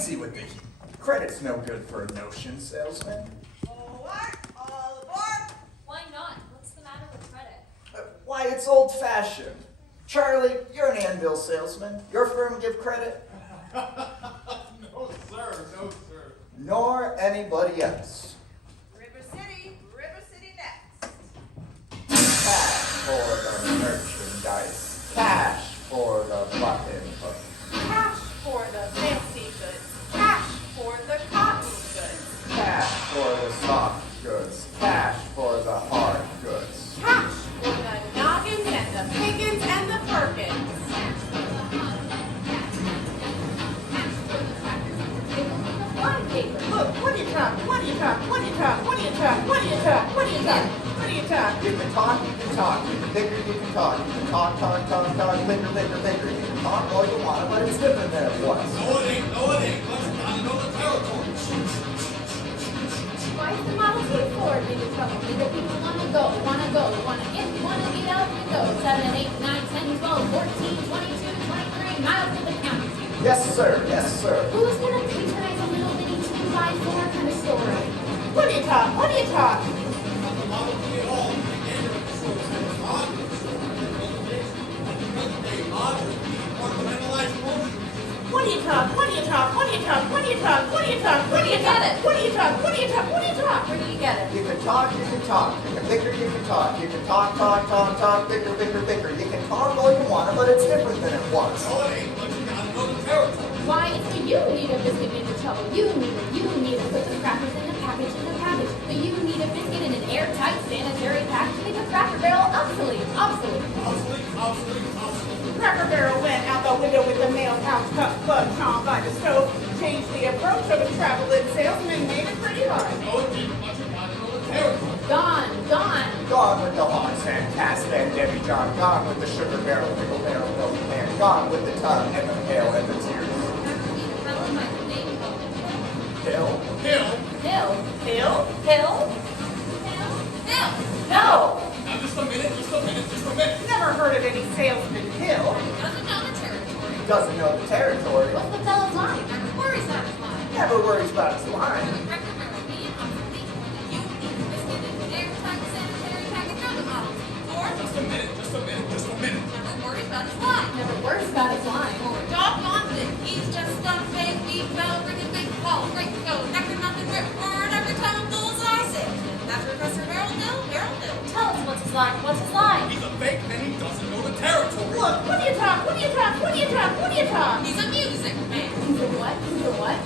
easy with the heat. Credit's no good for a notion, salesman. Forward, all aboard. Why not? What's the matter with credit? Why, it's old-fashioned. Charlie, you're an anvil salesman. Your firm give credit? No, sir. No, sir. Nor anybody else. River City next. Cash for the merchandise. Cash for the button hook. Cash for the fancy goods. Cash for the cotton goods. Cash for the soft goods. Cash for the hard goods. Cash for the noggins and the piggins and the firkins. Look, what do you talk? What do you talk? What do you talk? What do you talk? What do you talk? What do you talk? What do you talk? You can talk, you can talk. You can bigger, you can talk. You can talk, bigger, bigger, bigger. You can talk all you want, but it's different than it was. No, it ain't. No, it ain't. Let's gotta know the territory. Why is the Model T Ford in trouble? Either people wanna get out and go. 7, 8, 9, 10, 12, 14, 22, 23 miles to the county. Yes, sir. Yes, sir. Who's gonna patronize a little bitty 2x4 kind of store? What do you talk? What do you talk? Not the Model T at all. The end of the show is obvious. They model departmentalized motion. What do you talk? What do you talk? What do you talk? What do you talk? What do you talk? What do you Get talk? it. What do you talk? What do you talk? What do you talk? Where do you get it? You can talk, you can talk. You can bigger, you can talk. You can talk, bigger, bigger, bigger. You can talk all you want, but it's different than it was. No, it ain't. But you gotta know the territory. Why, it's the you need a biscuit into trouble. You need to put the crackers in the package. But you need a biscuit in an airtight sanitary package to make a Cracker Barrel obsolete. Obsolete. Cracker Barrel went out the window with the mail pouch cut plug on by the stove. Changed the approach of a traveling salesman. Made it pretty hard. No, it didn't. But you gotta know the territory. Gone. Gone with the hogs and cast and Debbie John. Gone with the sugar barrel, pickle barrel, milk can. Gone with the tongue and the pail and the tears. Hill? No. Now just a minute. Never heard of any salesman Hill. Doesn't know the territory. Doesn't know the territory. What's the fellow's line? Never worries about his line. Never worries about his line. Cracker Barrel being obsolete. You need a biscuit in an airtight sanitary package of the Model T Ford. Just a minute. Never worries about his line. Never worries about his line. Or doggone thing. He's just done fake beat bell ringing big call. Great go. Necker nothing rip roaring every time bullseye said. That's Professor Harold Hill. Tell us what's his line. What's his line? He's a fake man. He doesn't know the territory. Look, what do you talk? What do you talk? What do you talk? What do you talk? He's a music man. He's a what?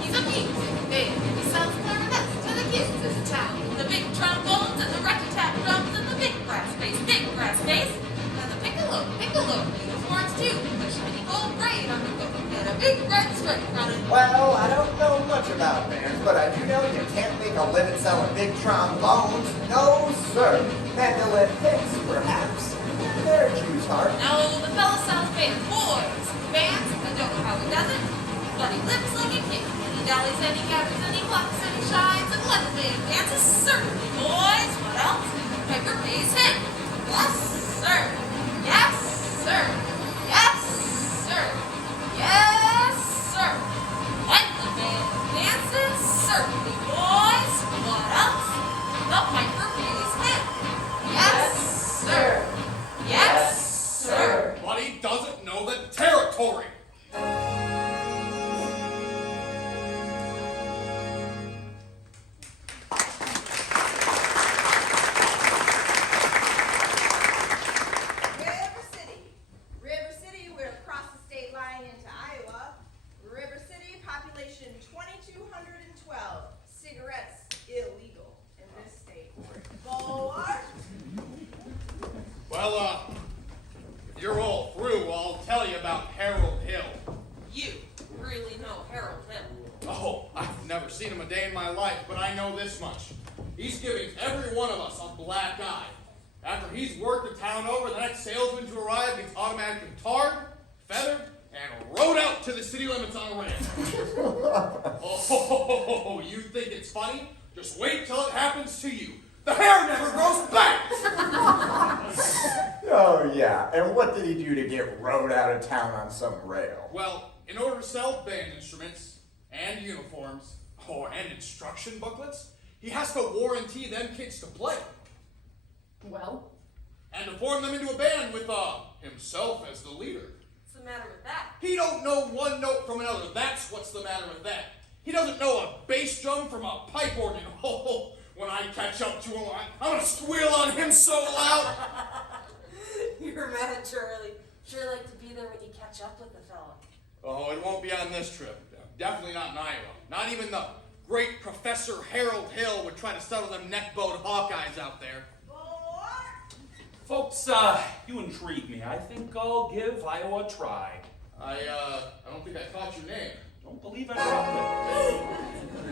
He's a music man. He sells clarinets to the kids in the town. The big trombones and the rat-a-tat drums and the big brass bass. And the piccolo. Uniforms too. The shiny gold braid on the hook. And a big red stripe running. Well, I don't know much about bands, but I do know you can't make a living selling big trombones. No, sir. Mandolin picks, perhaps. They're Jew's heart. Now the fella sells bands. Boys. Bands. I don't know how he does it. But he lives like a king. He dollies and he gathers and he plucks and he shines and let the man dances. Certainly, boys. What else? Piper pays him. Yes, sir. Yes, sir. Yes, sir. Yes, sir. When the man dances, certainly, boys. What else? The piper pays him. Yes, sir. Yes, sir. But he doesn't know the territory. River City, we're across the state line into Iowa. River City, population 2,212. Cigarettes illegal in this state. Forward. Well, if you're all through, I'll tell you about Harold Hill. You really know Harold Hill. Oh, I've never seen him a day in my life, but I know this much. He's giving every one of us a black eye. After he's worked the town over, the next salesman to arrive gets automatically tarred, feathered, and rode out to the city limits on a ram. Oh, you think it's funny? Just wait till it happens to you. The hair never grows back! Oh, yeah. And what did he do to get rode out of town on some rail? Well, in order to sell band instruments and uniforms, and instruction booklets. He has to warranty them kids to play. Well, And to form them into a band with himself as the leader. what's the matter with that? He don't know one note from another. That's what's the matter with that. He doesn't know a bass drum from a pipe organ. Oh, when I catch up to him, I'm gonna squeal on him so loud. You're mad, Charlie. Sure like to be there when you catch up with the fella. Oh, it won't be on this trip. Definitely not in Iowa. Not even the great Professor Harold Hill would try to settle them neckbowed Hawkeyes out there. Folks, you intrigue me. I think I'll give Iowa a try. I don't think I caught your name. Don't believe I interrupted.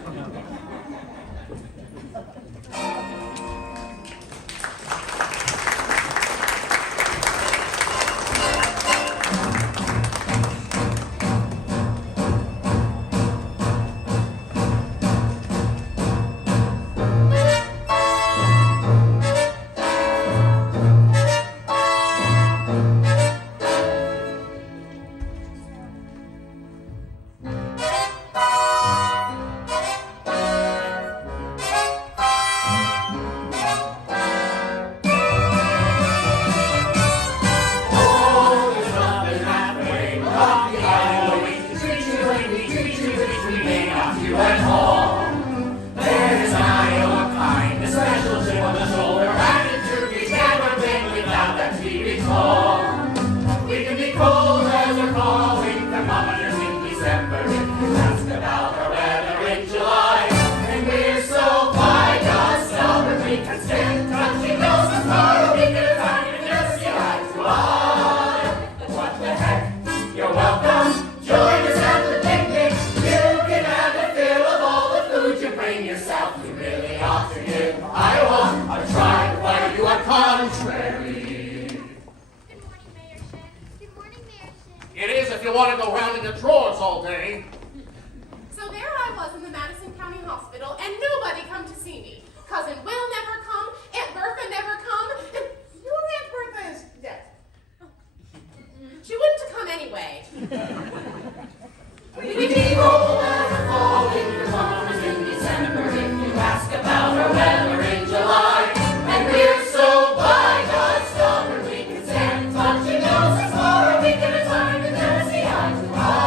It is if you want to go round in the drawers all day. So there I was in the Madison County Hospital, and nobody come to see me. Cousin Will never come, Aunt Bertha never come, and you know Aunt Bertha is dead. She wouldn't have come anyway. We keep old weather falling, the summer's in December. If you ask about our weather in July, and we're so by God's stubborn, we can stand touching noses for a week at a time and never see eye to eye.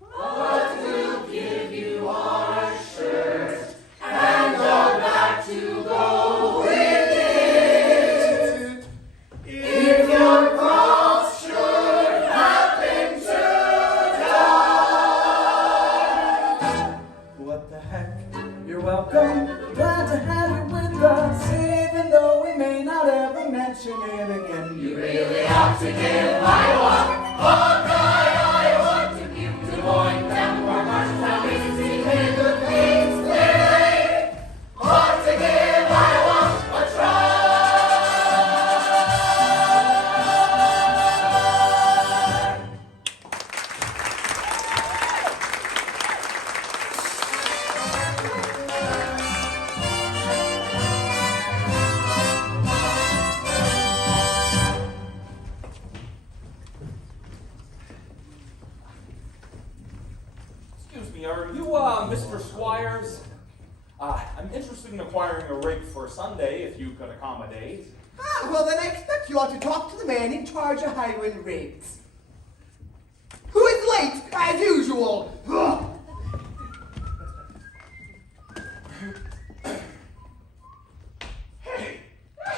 But we'll give you our shirt and go back to go with it. If your cross should happen to die. What the heck? You're welcome. Glad to have you with us, even though we may not ever mention it again. You really ought to give Iowa, Hawkeye, Iowa, to Butte, Des Moines, Davenport, Marshalltown, Mason City, Mayfield, Queens, Clear Lake. Ought to give Iowa a try. Excuse me, are you, Mr. Squires? I'm interested in acquiring a rig for Sunday, if you could accommodate. Ah, well then I expect you ought to talk to the man in charge of hiring rigs. Who is late, as usual? Ugh.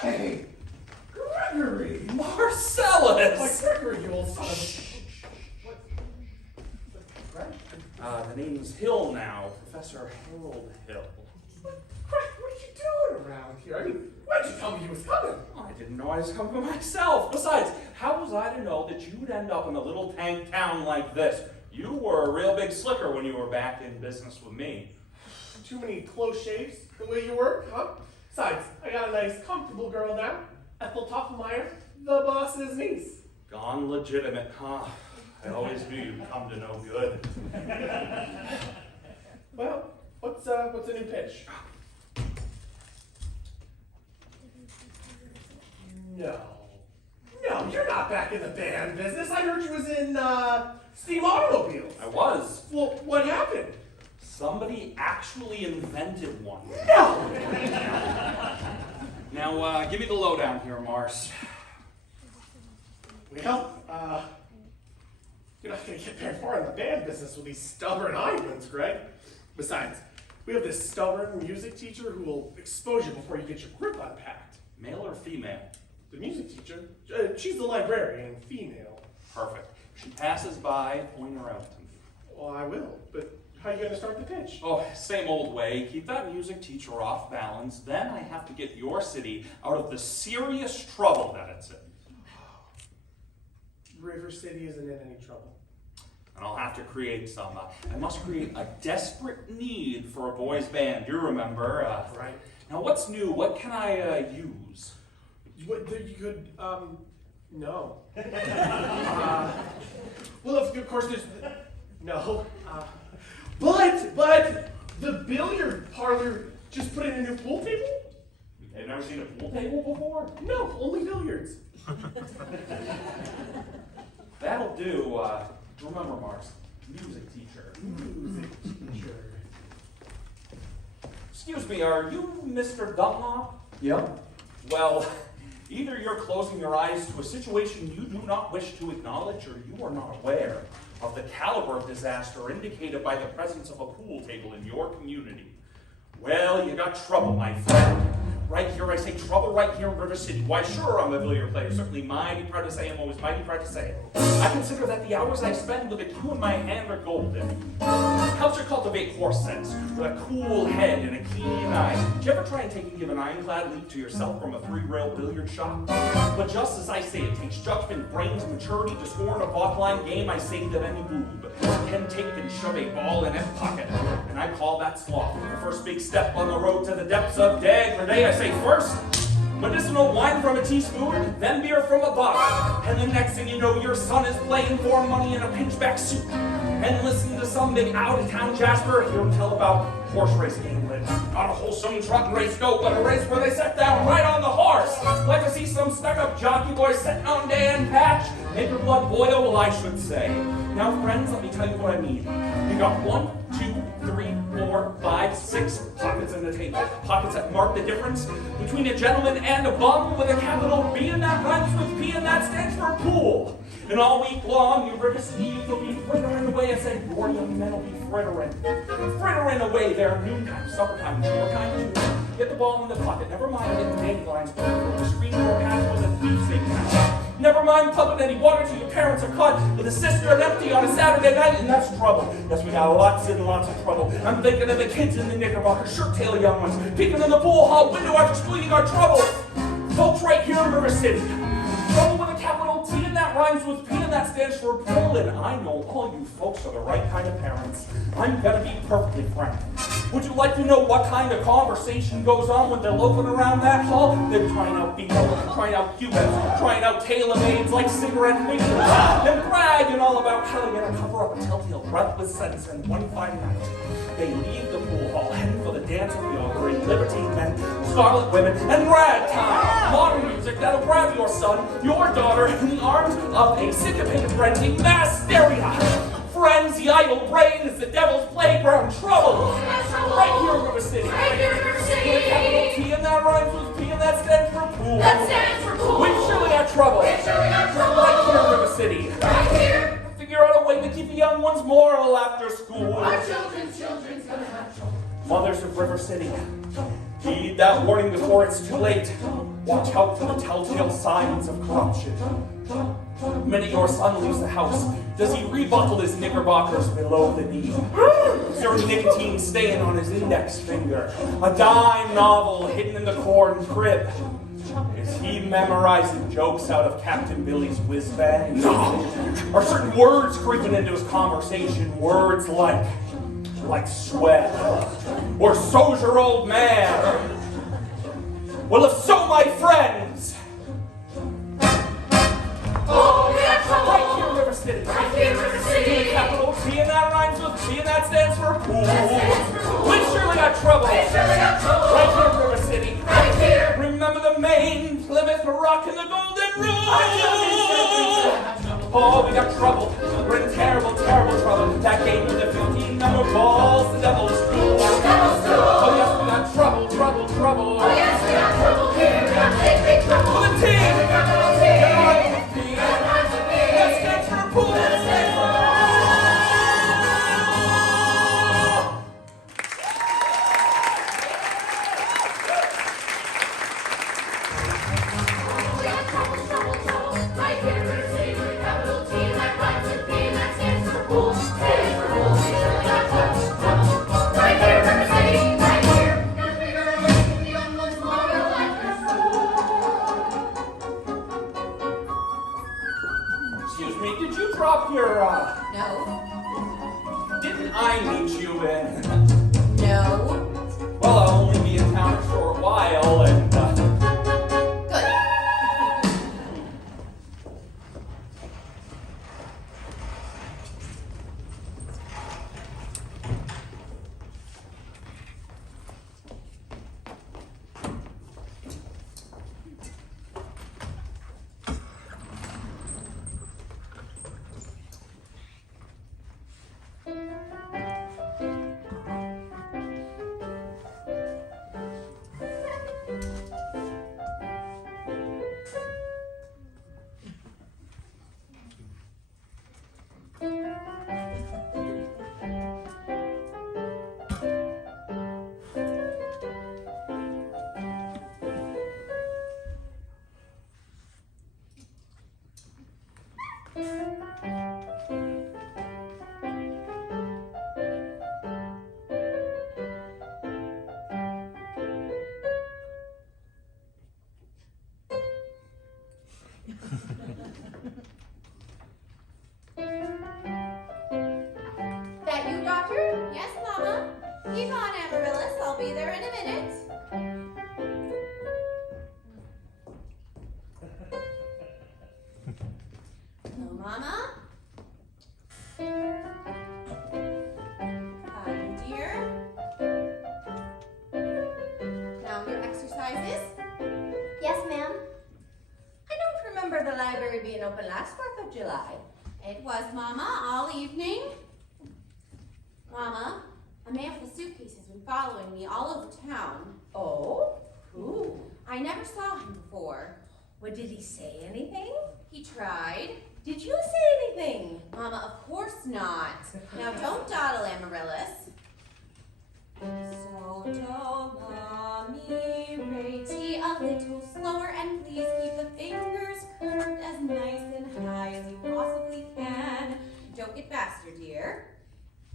Hey, Gregory! Marcellus! Gregory, you old son of The name's Hill now, Professor Harold Hill. Craig, what are you doing around here? I mean, why'd you tell me he was coming? I didn't know I was coming myself. Besides, how was I to know that you'd end up in a little tank town like this? You were a real big slicker when you were back in business with me. Too many close shaves the way you work, huh? Besides, I got a nice, comfortable girl now. Ethel Toffenmeyer, the boss's niece. Gone legitimate, huh? I always knew you'd come to no good. Well, what's a new pitch? No, you're not back in the band business. I heard you was in steam automobiles. I was. Well, what happened? Somebody actually invented one. No! Now, give me the lowdown here, Mars. Well, you're not going to get very far in the band business with these stubborn islands, Greg. Besides, we have this stubborn music teacher who will expose you before you get your grip unpacked. Male or female? The music teacher? She's the librarian, female. Perfect. She passes by, point her out to me. Well, I will, but how are you going to start the pitch? Oh, same old way. Keep that music teacher off balance. Then I have to get your city out of the serious trouble that it's in. River City isn't in any trouble. And I'll have to create some. I must create a desperate need for a boys' band. You remember? Right. Now, what's new? What can I use? You could, no. Well, of course, there's, no. But, the billiard parlor just put in a new pool table? You've never seen a pool table before? No, only billiards. That'll do. Remember, Mars, music teacher. Music teacher. Excuse me, are you Mr. Dunlop? Yep. Well, either you're closing your eyes to a situation you do not wish to acknowledge, or you are not aware of the caliber of disaster indicated by the presence of a pool table in your community. Well, you got trouble, my friend. Right here, I say trouble right here in River City. Why, sure, I'm a billiard player. Certainly mighty proud to say I'm always mighty proud to say it. I consider that the hours I spend with a cue in my hand are golden. Helps you cultivate horse sense with a cool head and a keen eye. Did you ever try and take and give an ironclad leap to yourself from a 3-rail billiard shop? But just as I say it takes judgment, brains, and maturity to score in a botline game, I say that any boob can take and shove a ball in his pocket. And I call that sloth. The first big step on the road to the depths of degradation. I say first, medicinal wine from a teaspoon, then beer from a bottle. And the next thing you know, your son is playing for money in a pinchback suit. And listen to some big out-of-town Jasper hear him tell about horse racing in England. Not a wholesome truck race, no, but a race where they set down right on the horse. Like to see some stuck-up jockey boy sitting on Dan Patch. Make your blood boil, well, I should say. Now, friends, let me tell you what I mean. You got 1, 2, 3, 4, 5, 6 pockets in the table. Pockets that mark the difference between a gentleman and a bum with a capital B, and that rhymes with P, and that stands for pool. And all week long, you River City youth will be frittering away. I said, your young men will be frittering away there. Noontime, supper time, chore time, too. Get the ball in the pocket. Never mind getting dandelions, but the screen or pass with a beefsteak patch. Never mind pumping any water till your parents are caught with a cistern empty on a Saturday night, and that's trouble. Yes, we got lots and lots of trouble. I'm thinking of the kids in the knickerbocker, shirt-tail young ones, peeking in the pool hall window after school. You got trouble. Folks right here in River City. Trouble with a capital T, and that rhymes with P, and that stands for pull. And I know all you folks are the right kind of parents. I'm gonna be perfectly frank. Would you like to know what kind of conversation goes on when they're loafing around that hall? They're trying out Beatles, trying out Cubans, trying out tailor-mades like cigarette fingers, and bragging all about how they're gonna cover up a telltale breathless sentence. And one fine night, they leave the pool hall, heading for the dance of the ogre, libertine men, scarlet women, and ragtime. Modern music that'll grab your son, your daughter, in the arms of a syncopated frenzy, mass hysteria. Friends, the idle brain is the devil's playground. Trouble. Right here in River City. Right here in River City. With a capital T, and that rhymes with P, and that stands for pool. That stands for pool. We surely got trouble. We surely got trouble. Right here in River City. Right here. Figure out a way to keep the young ones moral after school. Our children's gonna have trouble. Mothers of River City, heed that warning before it's too late. Watch out for the telltale signs of corruption. The minute your son leaves the house, does he rebuckle his knickerbockers below the knee? Is there a nicotine stain on his index finger? A dime novel hidden in the corn crib? Is he memorizing jokes out of Captain Billy's whiz bang? No. Are certain words creeping into his conversation? Words like swell, or so's your old man. Well, if so, my friends, Oh, we got trouble. right here in River City. Right here in River City. Capital T, and that rhymes with P, and that stands for pool. That stands for pool. We surely got trouble. We surely got trouble. Right here in River City. Right here. Remember the Maine, Plymouth Rock, and the Golden Rule. Our children's gonna have trouble. Oh, we got trouble. We're in terrible, terrible trouble. That game with the 15 number balls, the devil's school. Oh, yes, we got trouble, trouble, trouble. Oh, yes, we got trouble here. We got big, big trouble. For the team. We got the team. Let's get to the pool. Let's get to the pool. We got trouble, trouble, trouble. Right here in River City with a capital T. That rhymes with B. And that stands for pool. Stands for pool. We surely got trouble, trouble. Right here in River City. Right here. Gotta figure a way to keep the young ones longer like this school. Excuse me, did you drop your, No. didn't I meet you in? No. Well, I'll only be in town a short while, and, Good. That you, Doctor? Yes, Mama. Keep on, Amaryllis. I'll be there in a minute. Hello, Mama. Hi, dear. Now your exercises. Yes, ma'am. I don't remember the library being open last 4th of July. It was, Mama, all evening. Mama, a man with a suitcase has been following me all over town. Oh? Who? I never saw him before. Well, did he say anything? He tried. Did you say anything? Mama, of course not. Now don't dawdle, Amaryllis. So do mommy, Rati, a little slower, and please keep the fingers curved as nice and high as you possibly can. Don't get faster, dear.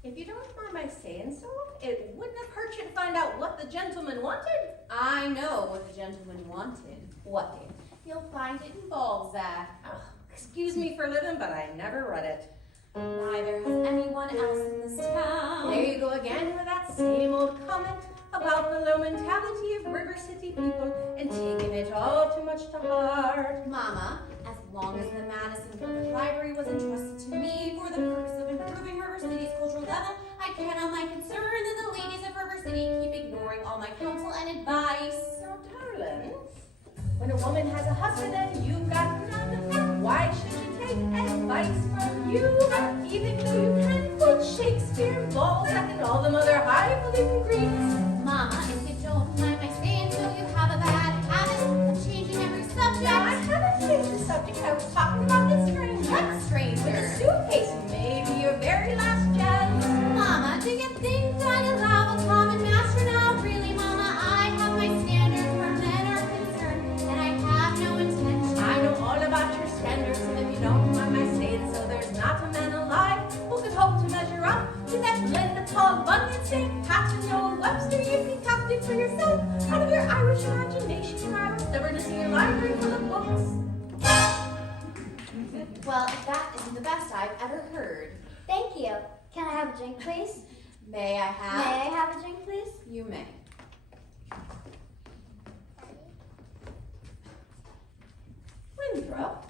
If you don't mind my saying so, it wouldn't have hurt you to find out what the gentleman wanted. I know what the gentleman wanted. What did? You'll find it involves that. Oh, excuse me for living, but I never read it. Neither has anyone else in this town. There you go again with that same old comment about the low mentality of River City people and taking it all too much to heart. Mama, as long as the Madison Public Library was entrusted to me for the purpose of improving River City's cultural level, I cannot my concern that the ladies of River City keep ignoring all my counsel and advice. So, darling, when a woman has a husband and you've got none, why should she take advice from you? Even though you can quote Shakespeare, Balzac, and all them other highfalutin Greeks. Mama, if you don't mind my saying so, you have a bad habit of changing every subject. Now, I haven't changed the subject. I was talking about this stranger. What stranger? With a suitcase, maybe your very last chance. Mama, do you think I allow a common master now? Really, Mama, I have my standards where men are concerned, and I have no intention. I know all about your standards, and if you don't mind my saying so, there's not a man alive who could hope to measure up to that blend of Paul Bunyan, St. Pat, and Noel Webster you concocted for yourself out of your Irish imagination, your Irish stubbornness, and your library full of books. Well, that isn't the best I've ever heard. Thank you. Can I have a drink, please? May I have? May I have a drink, please? You may. Winthrop,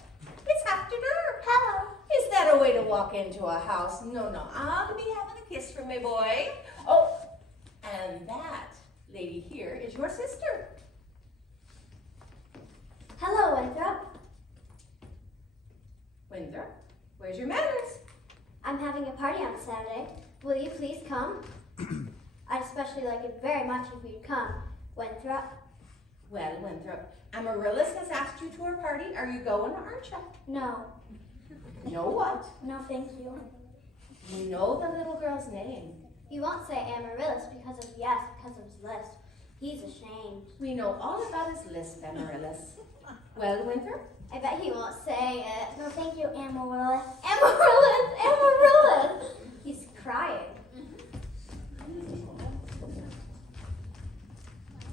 it's after dark. Hello. Is that a way to walk into a house? No, no, I'll be having a kiss from my boy. Oh, and that lady here is your sister. Hello, Winthrop. Winthrop, Where's your manners? I'm having a party on Saturday. Will you please come? I'd especially like it very much if you'd come. Winthrop. Well, Winthrop, Amaryllis has asked you to her party. Are you going or aren't you? No. Know what? No, thank you. You know the little girl's name. You won't say Amaryllis because of his list. He's ashamed. We know all about his list, Amaryllis. Well, Winthrop? I bet he won't say it. No, thank you, Amaryllis. Amaryllis! Amaryllis! He's crying.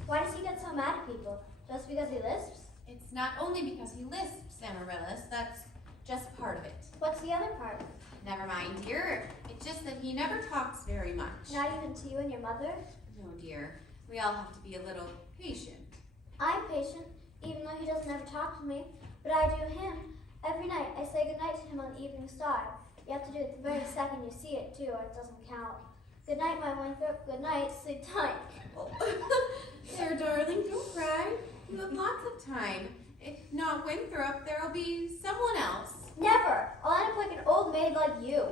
Why does he get so mad at people? Just because he lisps? It's not only because he lisps, Amaryllis. That's just part of it. What's the other part? Never mind, dear. It's just that he never talks very much. Not even to you and your mother? No, dear. We all have to be a little patient. I'm patient, even though he doesn't ever talk to me. But I do him. Every night, I say goodnight to him on the evening star. You have to do it the very second you see it, too, or it doesn't count. Good night, my Winthrop. Good night. Sleep tight. There, darling, don't cry. You have lots of time. If not Winthrop, there'll be someone else. Never. I'll end up like an old maid like you.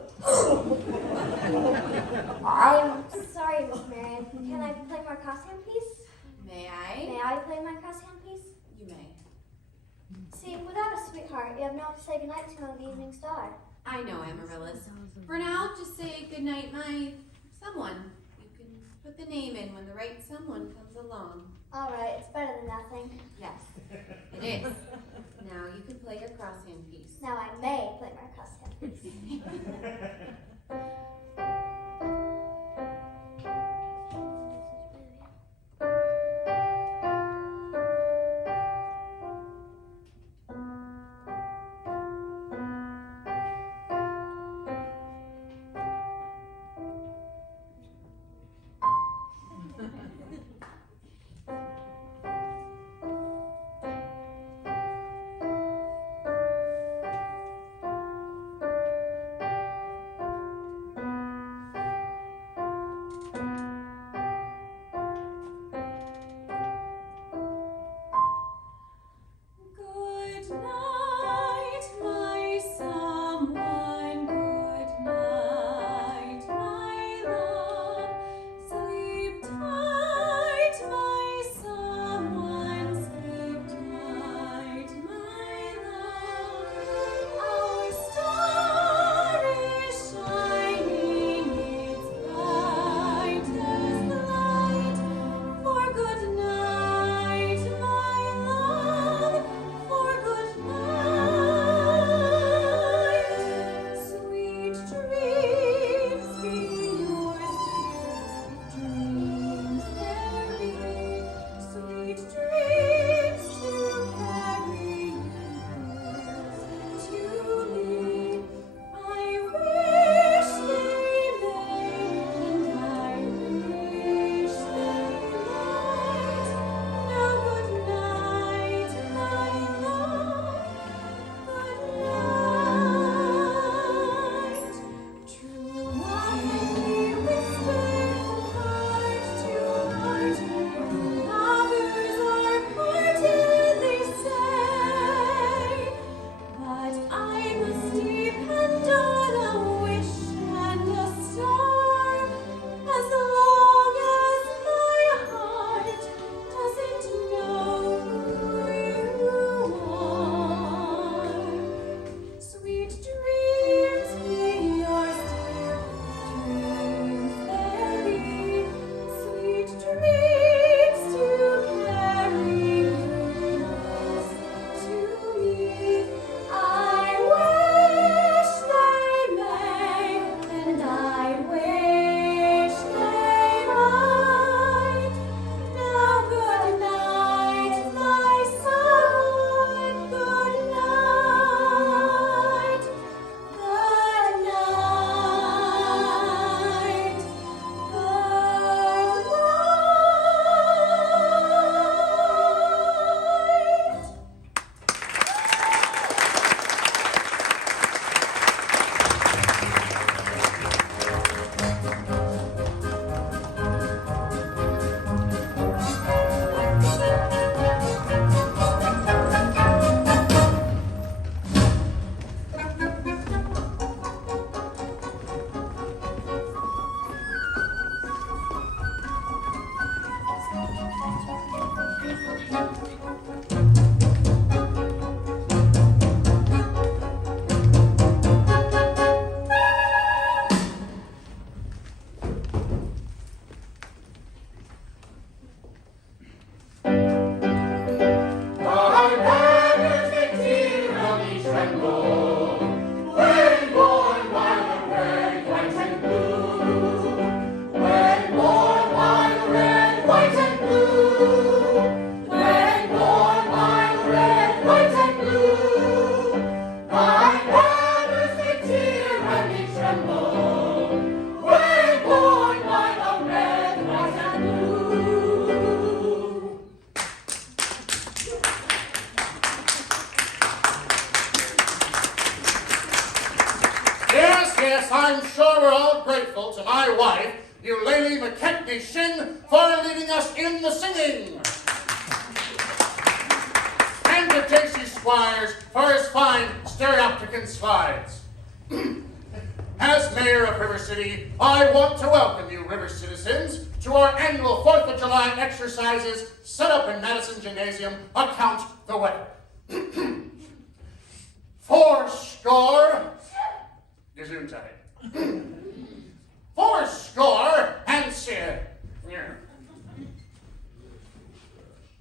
I'm sorry, Miss Marion. Can I play my crosshand piece? May I? May I play my crosshand piece? You may. See, without a sweetheart, you have no one to say goodnight to on the evening star. I know, Amaryllis. For now, just say goodnight, my someone. You can put the name in when the right someone comes along. All right, it's better than nothing. Yes, it is. Now you can play your crosshand piece. Now I may play my crosshand piece. Rainbow, white, red, white, and blue. Rainbow, white, red, white, and blue. My banners they tear and they tremble. Rainbow, white, oh, red, white, and blue. Yes, I'm sure we're all grateful to my wife, Eulalie McKechnie Shin, for leading us in the singing. And to J.C. Squires for his fine stereopticon slides. As mayor of River City, I want to welcome you, River citizens, to our annual 4th of July exercises set up in Madison Gymnasium, Account the Weather. Fourscore, Gesundheit. Fourscore and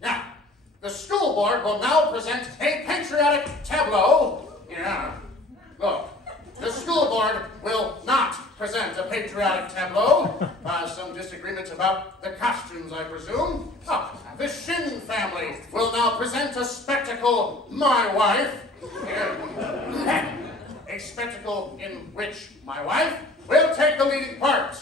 Now, the school board will now present a patriotic tableau. Look, the school board will not present a patriotic tableau. Some disagreement about the costumes, I presume. The Shin family will now present a spectacle, My Wife. A spectacle in which my wife will take the leading part.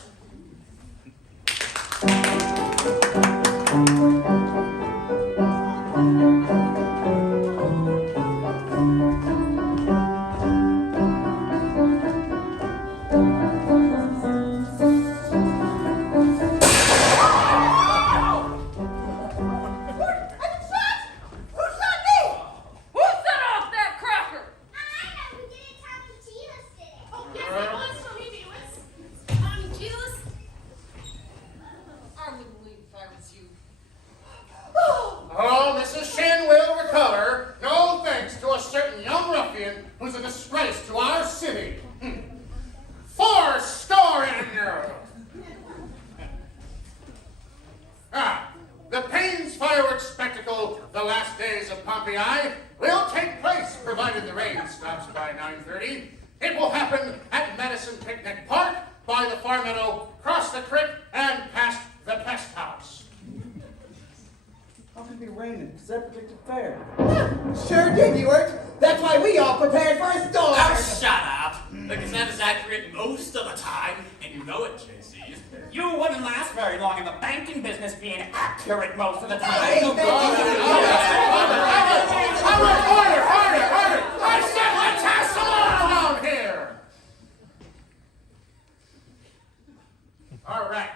Sure did, Ewart. That's why we all prepared for a storm. Oh, shut up. Because that is accurate most of the time, and you know it, JC. You wouldn't last very long in the banking business being accurate most of the time. Hey, All right, harder. I said let's have some order around here. All right.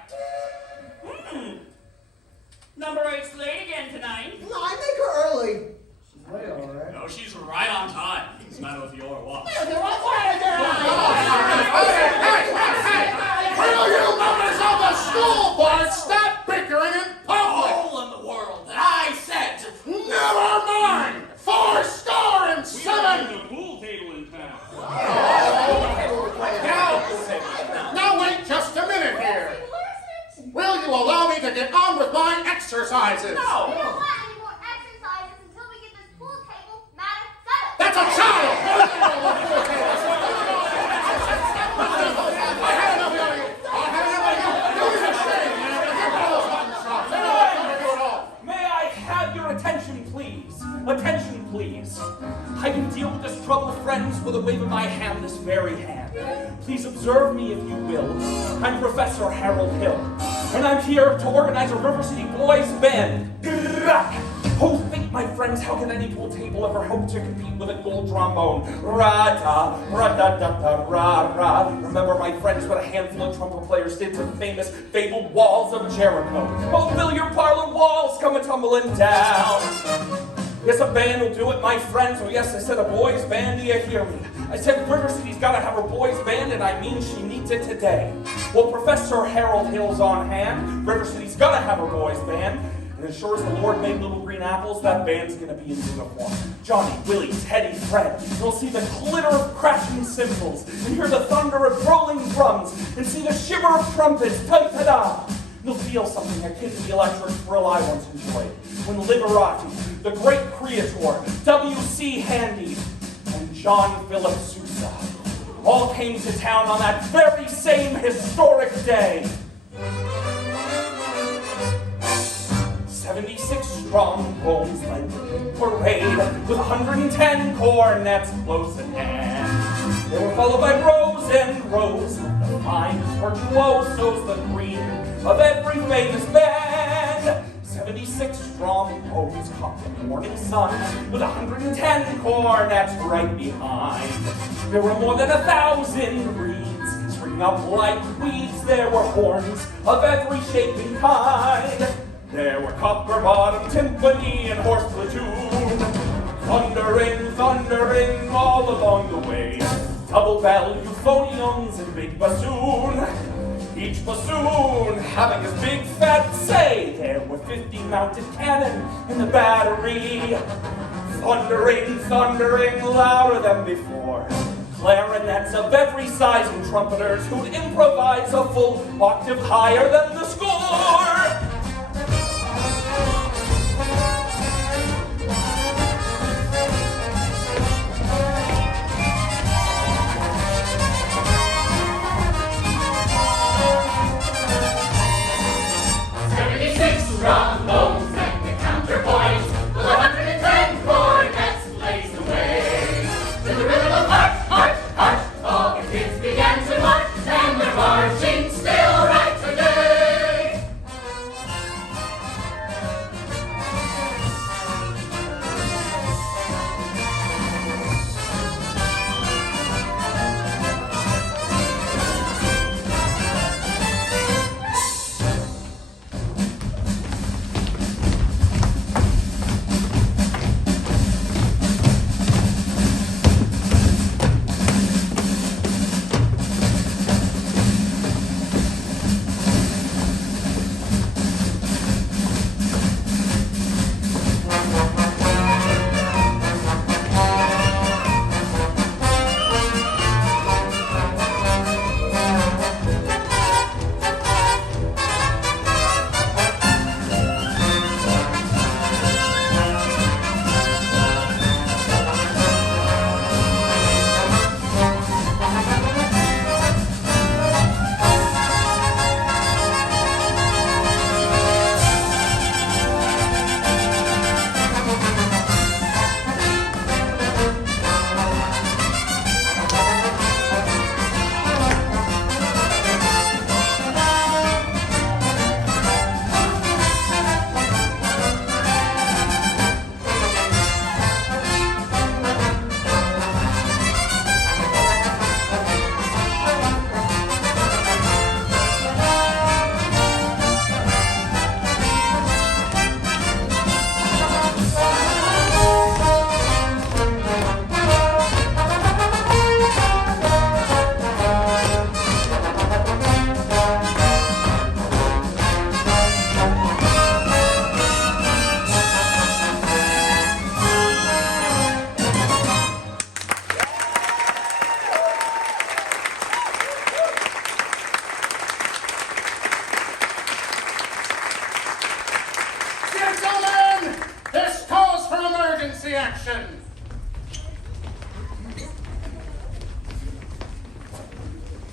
Number 8's late again tonight. No, I make her early. She's late, all right. No, she's right on time. It's a matter of your watch. Hey! Will you members of the school board stop bickering in public? All in the world that I said. Never mind! 407! The pool table in town. Now wait just a minute here. Will you allow me to get on with my exercises? We don't want any more exercises until we get this pool table matter settled. That's a child! I had enough of you. You're ashamed. May I have your attention, please? Attention, please. I can deal with this trouble, friends, with a wave of my hand, this very hand. Please observe me if you will. I'm Professor Harold Hill, and I'm here to organize a River City Boys Band. Oh, think, my friends, how can any pool table ever hope to compete with a gold trombone? Ra-da, ra-da-da-da, ra-ra. Remember, my friends, what a handful of trumpet players did to the famous, fabled walls of Jericho. Oh, fill your parlor walls, come tumbling down. Yes, a band will do it, my friends. Oh, yes, I said a boys' band. Do you hear me? I said River City's got to have a boys' band, and I mean she needs it today. Well, Professor Harold Hill's on hand. River City's got to have a boys' band. And as sure as the Lord made little green apples, that band's going to be in uniform. Johnny, Willie, Teddy, Fred. You'll see the glitter of crashing cymbals, and hear the thunder of rolling drums, and see the shimmer of trumpets. Ta-ta-da! You'll feel something akin to the electric thrill I once enjoyed when Liberati, the great creator, W.C. Handy, and John Philip Sousa all came to town on that very same historic day. 76 strong bones led the parade with 110 cornets close at hand. They were followed by rows and rows of the finest virtuosos, the cream of every famous band. 76 strong bones caught the morning sun with 110 cornets right behind. There were more than 1,000 reeds springing up like weeds. There were horns of every shape and kind. There were copper-bottom, timpani, and horse platoon, thundering, thundering all along the way. Double bell, euphoniums, and big bassoon, each bassoon having his big fat say. There were 50 mounted cannon in the battery, thundering, thundering louder than before. Clarinets of every size and trumpeters who'd improvise a full octave higher than the score. 76 strong bones and the counterpoint, with 110 cornets blazed away. To the rhythm of march, march, march, all the kids began to march, and they're marching still right today. action!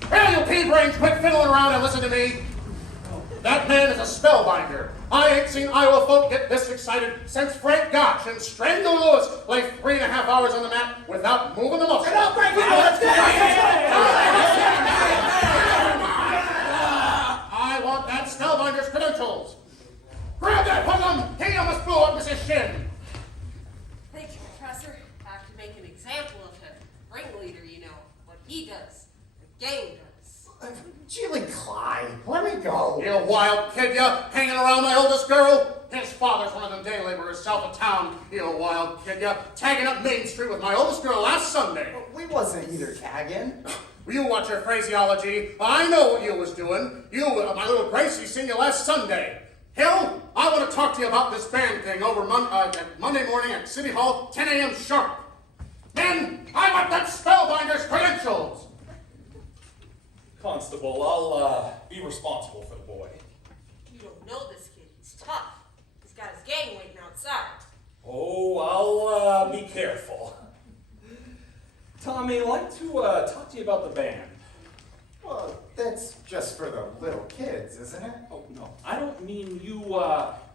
Hey, you pea-brains, quit fiddling around and listen to me. That man is a spellbinder. I ain't seen Iowa folk get this excited since Frank Gotch and Strangle Lewis lay 3.5 hours on the mat without moving the muscle. I want that spellbinder's credentials. Grab that hoodlum! He almost blew up Mrs. Shin. Thank you, Professor. Have to make an example of him. Ringleader, you know. What he does, the gang does. Jilly Clyde, let me go. You wild kid, you hanging around my oldest girl? His father's one of them day laborers south of town. You wild kid, you tagging up Main Street with my oldest girl last Sunday. We wasn't either tagging. You watch your phraseology. I know what you was doing. You, my little Gracie, seen you last Sunday. Hill, I want to talk to you about this band thing over Monday morning at City Hall, 10 a.m. sharp. Then I want that spellbinder's credentials. Constable, I'll be responsible for the boy. You don't know this kid. He's tough. He's got his gang waiting outside. Oh, I'll be careful. Tommy, I'd like to talk to you about the band. Well, that's just for the little kids, isn't it? Oh, no, I don't mean you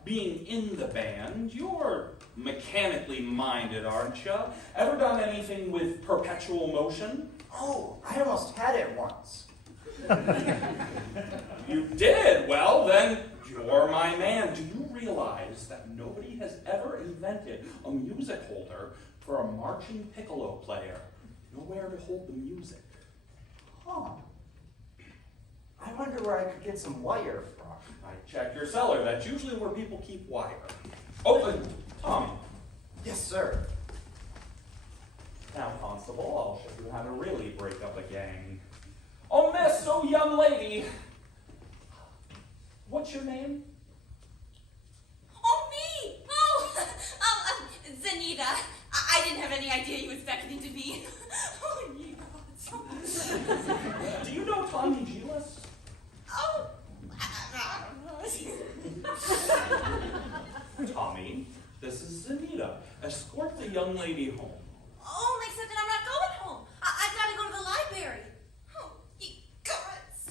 being in the band. You're mechanically minded, aren't you? Ever done anything with perpetual motion? Oh, I almost had it once. You did? Well, then you're my man. Do you realize that nobody has ever invented a music holder for a marching piccolo player? Nowhere to hold the music. Huh. I wonder where I could get some wire from. I checked your cellar. That's usually where people keep wire. Oh, and Tommy. Yes, sir. Now, Constable, I'll show you how to really break up a gang. Oh, miss, oh, young lady. What's your name? Oh, me! Oh, Zanita. I didn't have any idea you was beckoning to me. Oh, you God. Do you know Tommy Gilas? Oh, Tommy, this is Zanita. Escort the young lady home. oh, except that I'm not going home. I've got to go to the library. Oh, you guts.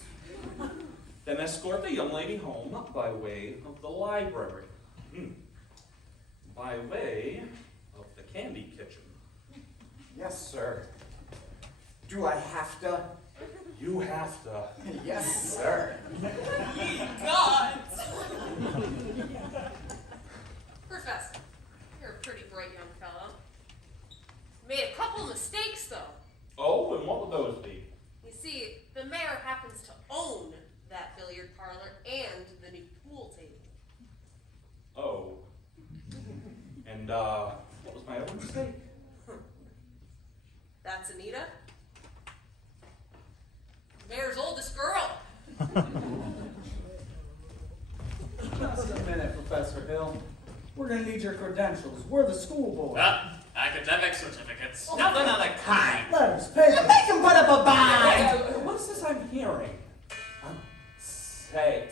Then escort the young lady home by way of the library. By way of the candy kitchen. Yes, sir. Do I have to? You have to. Yes, sir. Ye gods. Professor, you're a pretty bright young fellow. Made a couple mistakes, though. Oh, and what would those be? You see, the mayor happens to own that billiard parlor and the new pool table. Oh. And, what was my other mistake? That's Anita. Mayor's oldest girl. Just a minute, Professor Hill. We're gonna need your credentials. We're the school board. Academic certificates. Nothing of the kind. Letters, papers. Make him put up a bond! What's this I'm hearing? Say,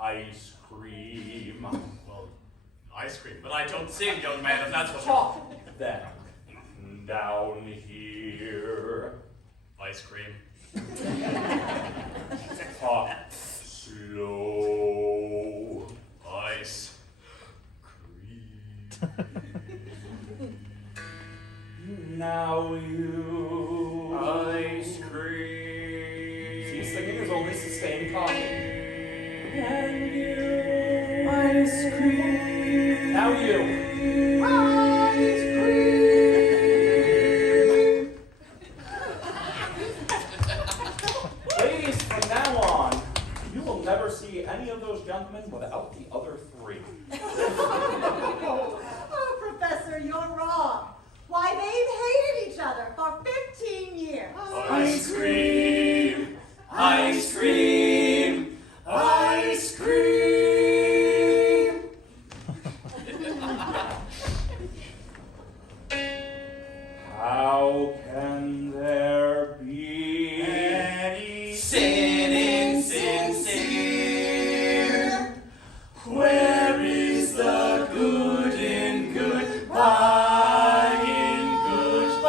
ice cream. Well, ice cream, but I don't sing, young man, if that's what Talk then. Down here. Ice cream. Talk slow. Ice Now you. Ice cream. See, singing is only sustained talking. And you. Ice cream. Now you. Ice cream. Ladies, from now on, you will never see any of those gentlemen without the other three. Oh, Professor, you're wrong. Why, they've hated each other for 15 years. Ice cream. Ice cream. Ice cream. How can there be Any sin insincere? Where is the good in goodbye, in goodbye?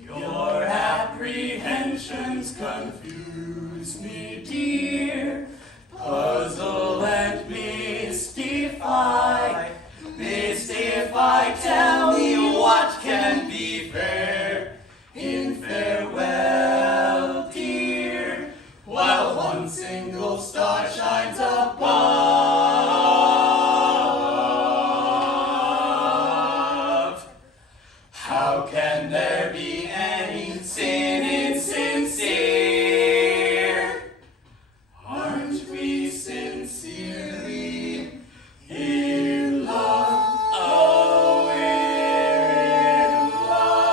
Your apprehensions confuse me, dear, puzzle and mystify. Mystify, tell me what can be fair in farewell, dear, while one single star shines above. How can there be any sin insincere? Aren't we sincerely in love? Oh, we're in love.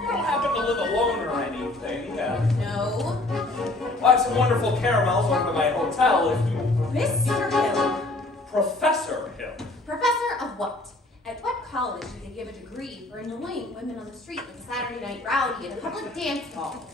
You don't happen to live alone or anything? No. I have some wonderful caramels over to my hotel if you... Mr. Hill. Professor Hill. Professor of what? At what college do they give a degree for annoying women on the street like Saturday Night Rowdy at a public dance hall.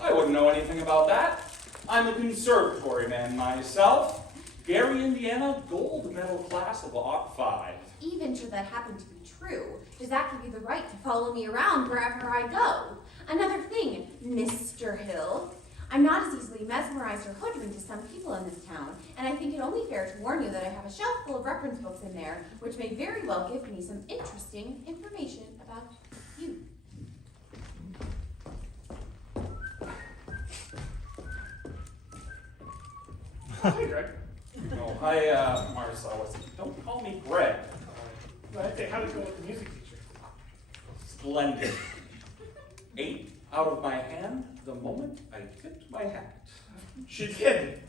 I wouldn't know anything about that. I'm a conservatory man myself. Gary, Indiana, gold medal class of Op 5. Even should that happen to be true, does that give you the right to follow me around wherever I go? Another thing, Mr. Hill, I'm not as easily mesmerized or hoodwinked as some people in this town, and I think it only fair to warn you that I have a shelf full of reference books in there, which may very well give me some interesting information about you. Hey, Greg. Oh, hi, Marcellus. Don't call me Greg. Hey, how did it go with the music teacher? Splendid. 8 out of my hand the moment I tipped my hat. She did.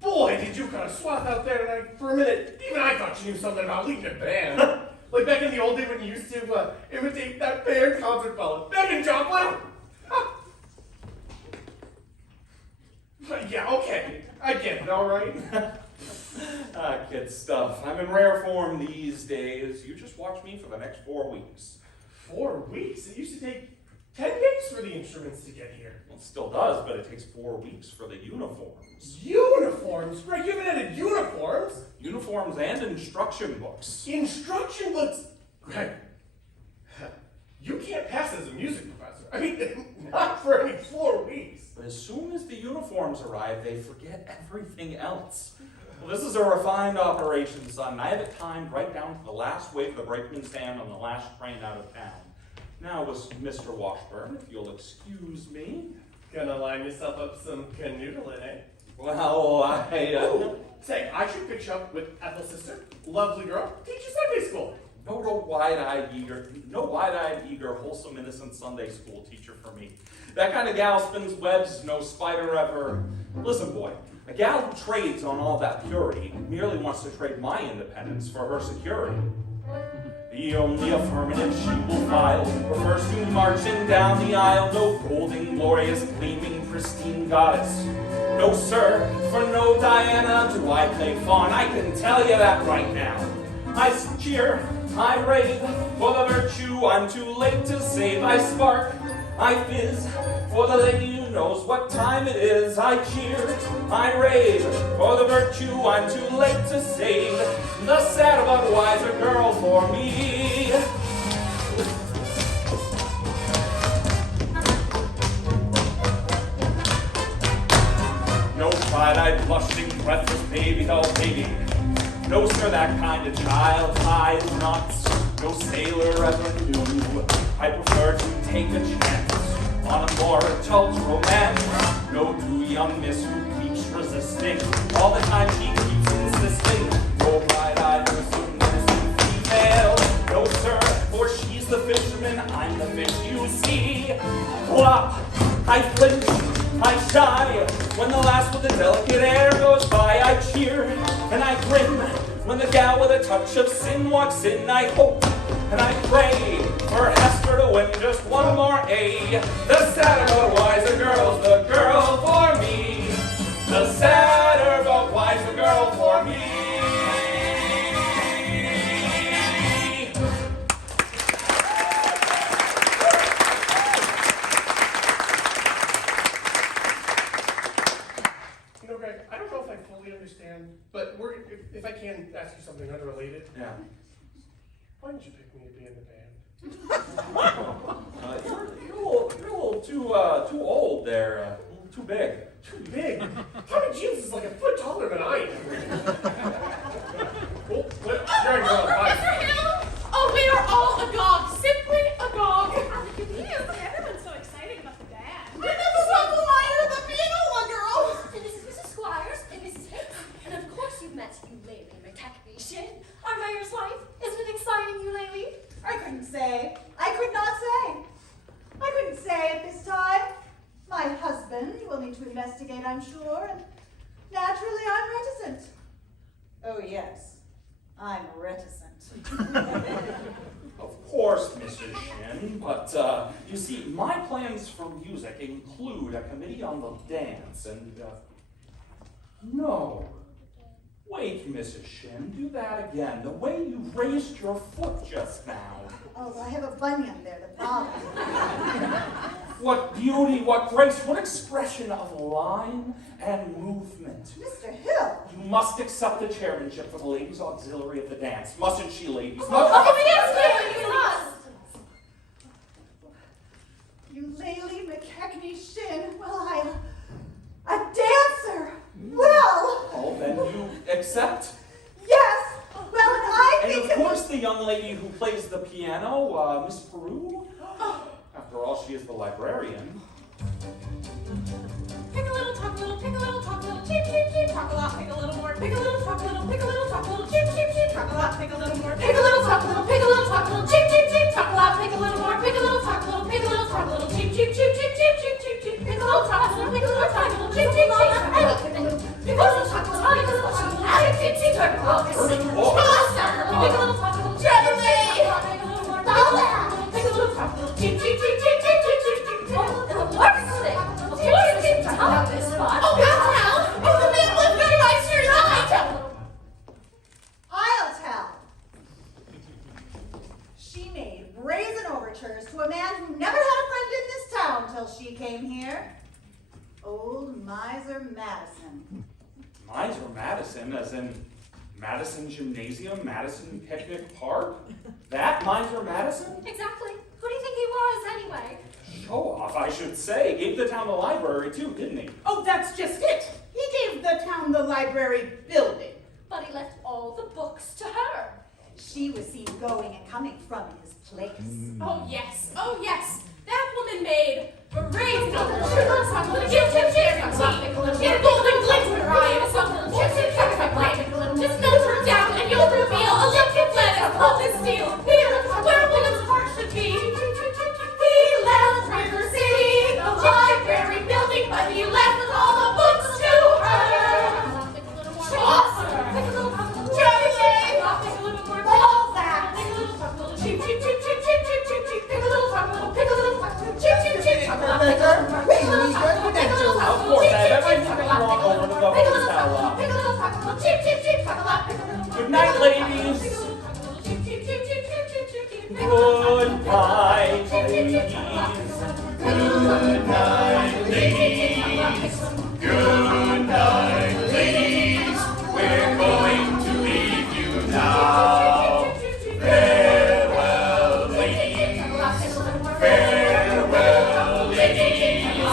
Boy, did you kind of swap out there tonight. For a minute, even I thought you knew something about leading a band. Like back in the old day when you used to imitate that band concert fella, Megan Joplin. Yeah, okay. I get it, all right? Kid stuff. I'm in rare form these days. You just watch me for the next 4 weeks. 4 weeks? It used to take 10 days for the instruments to get here. Well, it still does, but it takes 4 weeks for the uniforms. Uniforms? Greg, you haven't added uniforms? Uniforms and instruction books. Instruction books? Greg, you can't pass as a music professor. I mean, not for any 4 weeks. But as soon as the uniforms arrive, they forget everything else. Well, this is a refined operation, son. I have it timed right down to the last wave of the brakeman's stand on the last train out of town. Now, Mr. Washburn, if you'll excuse me. Gonna line yourself up some canoodling, eh? Well, Say, I should fix you up with Ethel's sister, lovely girl, teaches Sunday school. No wide-eyed, eager, wholesome, innocent Sunday school teacher for me. That kind of gal spins webs no spider ever. Listen, boy, a gal who trades on all that purity merely wants to trade my independence for her security. The only affirmative she will file refers to marching down the aisle. No golden, glorious, gleaming, pristine goddess. No, sir, for no Diana do I play fawn. I can tell you that right now. I cheer, I rave for the virtue I'm too late to save. I spark, I fizz for the lady who knows what time it is. I cheer, I rave for the virtue I'm too late to save. The sad but wiser girl for me. No pride-eyed, blushing, breathless baby doll baby. No, sir, that kind of child ties knots. No sailor ever knew. I prefer to take a chance on a more adult romance. No too young miss who keeps resisting. All the time she keeps insisting. No bright-eyed, innocent female. No, sir, for she's the fisherman, I'm the fish you see. Plop, I flinch, I shy. When the lass with the delicate air goes by, I cheer and I grin. When the gal with a touch of sin walks in, I hope and I pray for Hester to win just one more A. The sadder but wiser girl's the girl for me. The sadder but wiser girl for me. You know, Greg, I don't know if I fully understand, but if I can ask you something unrelated. Yeah. Why didn't you pick me to be in the band? You're a little too old there. A little too big. Too big? Tommy Jeans is like a foot taller than I am. Oh, you're on your own. Bye. Mr. Hill! Oh, we are all agog, simply agog. Everyone's so excited about the band. I never saw the liar of the piano girl. And this is Mrs. Squires and Mrs. Hicks. And of course you've met Eulalie, my technician. Our mayor's wife. Isn't it exciting, Eulalie? I couldn't say. I could not say. I couldn't say at this time. My husband will need to investigate, I'm sure, and naturally I'm reticent. Oh yes, I'm reticent. Of course, Mrs. Shin, but you see, my plans for music include a committee on the dance and, no. Wait, Mrs. Shin, do that again. The way you raised your foot just now. Oh, I have a bunion there, the problem. What beauty, what grace, what expression of line and movement. Mr. Hill! You must accept the chairmanship for the ladies' auxiliary of the dance. Mustn't she, ladies? Yes, you must. Eulalie McKechnie Shin, well, a dancer! Well! Oh, then you accept? Yes! Well, and I And think of course the young lady who plays the piano, Miss Peru. After all, she is the librarian. Pick a little, talk a little, pick a little, talk a little, cheep, cheep, cheep, talk a lot, pick a little more, pick a little, talk a little, pick a little, talk a little, cheep, cheep, cheep, talk a lot, pick a little more, pick a little, talk a little, pick a little, talk a little, cheep, cheep, cheep, talk a lot, pick a little more, pick a little, talk a little, pick a little, talk a little, cheep, cheep, cheep, cheep, cheep, cheep, cheep, cheep, pick a little, talk a little, pick a little, talk a little, cheep, cheep, cheep, pick a little, talk a little, cheep, cheep, cheep, talk a little, pick a little, talk a little, pick a little, talk a little, cheep, cheep, cheep, cheep, cheep, Oh, now! If the man was very nice here tonight! I'll tell. She made brazen overtures to a man who never had a friend in this town till she came here. Old Miser Madison. Miser Madison, as in Madison Gymnasium, Madison Picnic Park? That Miser Madison? Exactly. Who do you think he was, anyway? Show off, I should say. Gave the town the library too, didn't he? Oh, that's just it. He gave the town the library building. But he left all the books to her. She was seen going and coming from his place. Oh, yes. Oh, yes. That woman made brazen overtures. Chip, chip, chip, chip, golden glint in her eye and something. Chip, chip, chip, chip, just melt her down and you'll reveal a liquid lead of molten steel. Here, where a woman's heart should be. He left River City, the library building, but he left all the books to her. Chaucer, Shelley, Balzac, cheep, cheep, cheep, cheep, cheep, cheep, cheep, cheep, pick a little, talk a little, pick a little, cheep, cheep, cheep, talk a little, pick a little, pick a little, talk a little, pick a little, talk a little, Of course, I have cheep, everything cheep, I want over to the pick a little, hotel pick lobby. a little, talk a little, cheep, cheep, cheep, talk a little, pick a little. Good night, ladies. Good night, ladies. Good night, ladies. Good night, ladies. We're going to leave you now. Farewell, ladies. Farewell, ladies.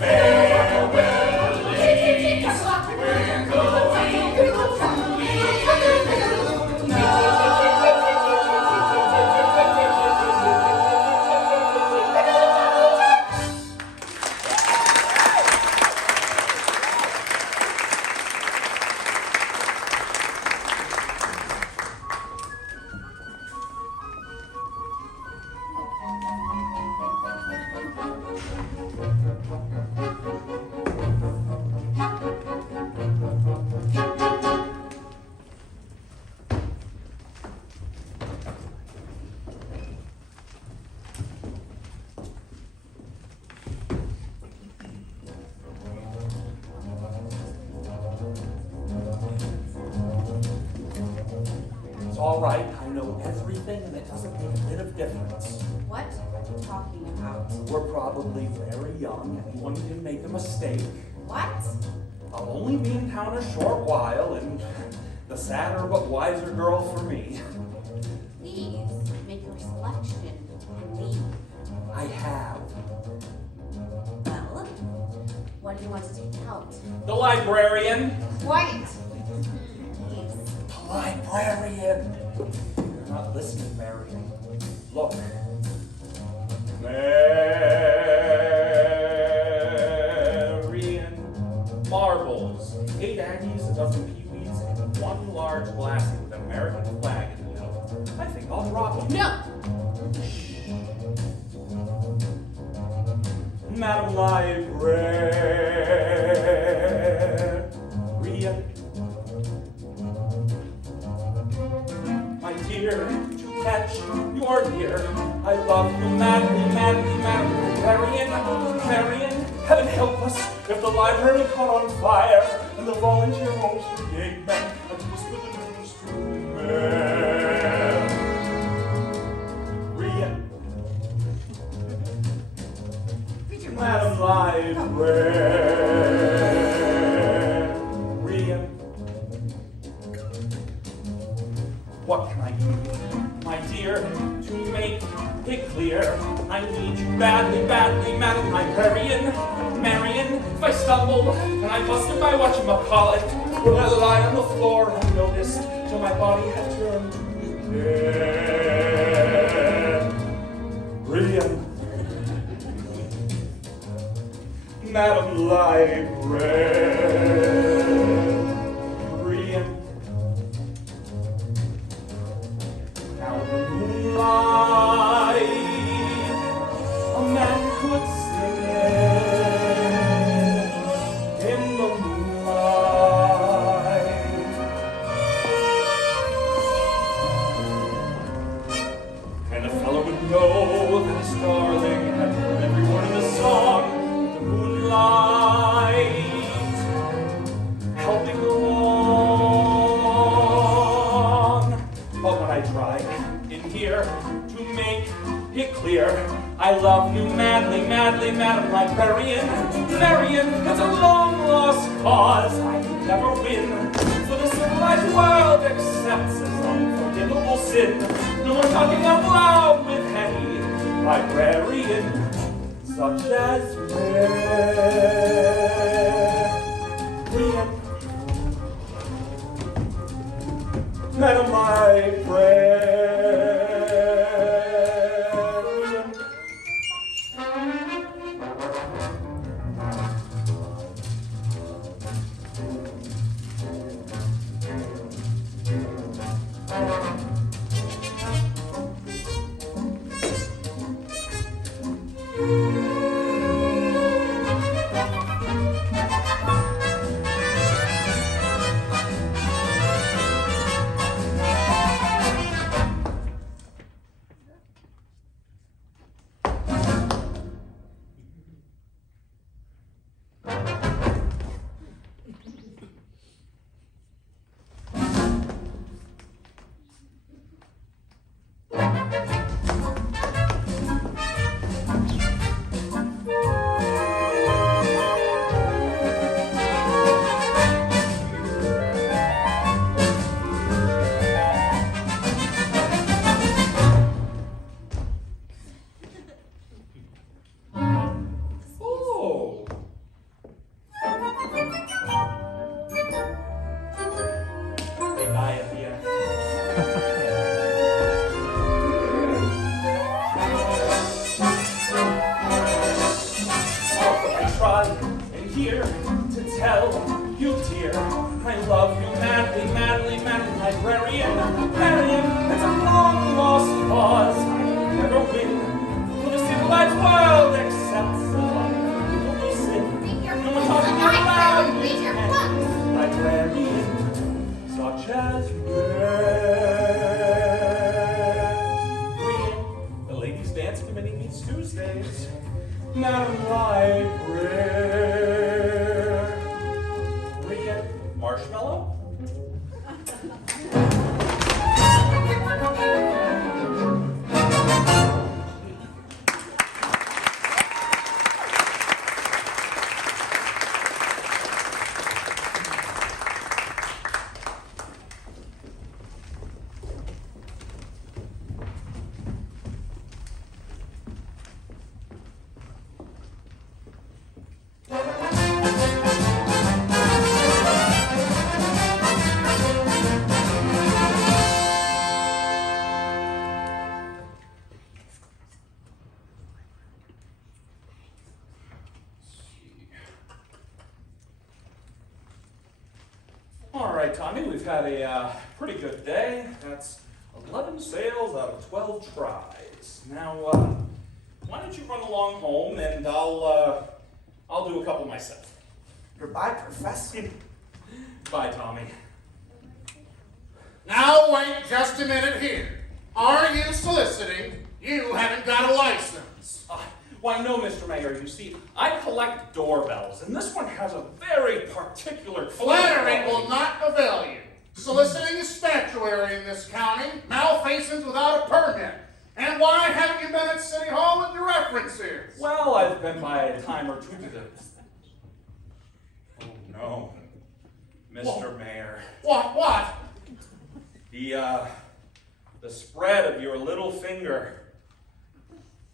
Farewell, ladies. We're going to leave you now. It's all right. I know everything, and it doesn't make a bit of difference. What are you talking about? We're probably very young, and one can make a mistake. What? I'll only be in town a short while, and the sadder but wiser girl for me. Please make your selection and leave. I have. Well, what do you want to take out? The librarian. Quiet. Please. The librarian. You're not listening, Marion. Look. Marion. Marbles. 8 Aggies, a dozen peewees, and 1 large glass with an American flag in the middle. I think I'll drop them. No. Madam Librarian. My dear, to catch your ear, I love you madly, madly, madly. Marion, heaven help us if the library caught on fire and the volunteer homes brigade men had to whisper the news to men. what can I do? My dear, to make it clear, I need you badly, badly, Madam Librarian. Marion, if I stumble and I busted my whatchamacallit, will I lie on the floor unnoticed till my body has turned to dead? Brilliant. Madam Librarian. Now the moonlight, a man could sing it in the moonlight. And a fellow would know that his darling had heard every word of the song, the moonlight helping along. But when I try in here to make it clear, I love you madly, madly, Madam Librarian. Marion, it's a long-lost cause I can never win. So the civilized world accepts as unforgivable sin. No more talking out loud with any librarian, such as Marion. Madam Librarian. All right, Tommy, we've had a pretty good day. That's 11 sales out of 12 tries. Now, why don't you run along home and I'll do a couple myself. Goodbye, Professor. Bye, Tommy. Now wait just a minute here. Are you soliciting? You haven't got a license. Why, no, Mr. Mayor. You see, I collect doorbells, and this one has a very particular Flattery will not avail you. Soliciting is statutory in this county. Malfeasance without a permit. And why haven't you been at City Hall with your references? Well, I've been by a time or two to the... Oh, no. Mr. Mayor. What? The the spread of your little finger.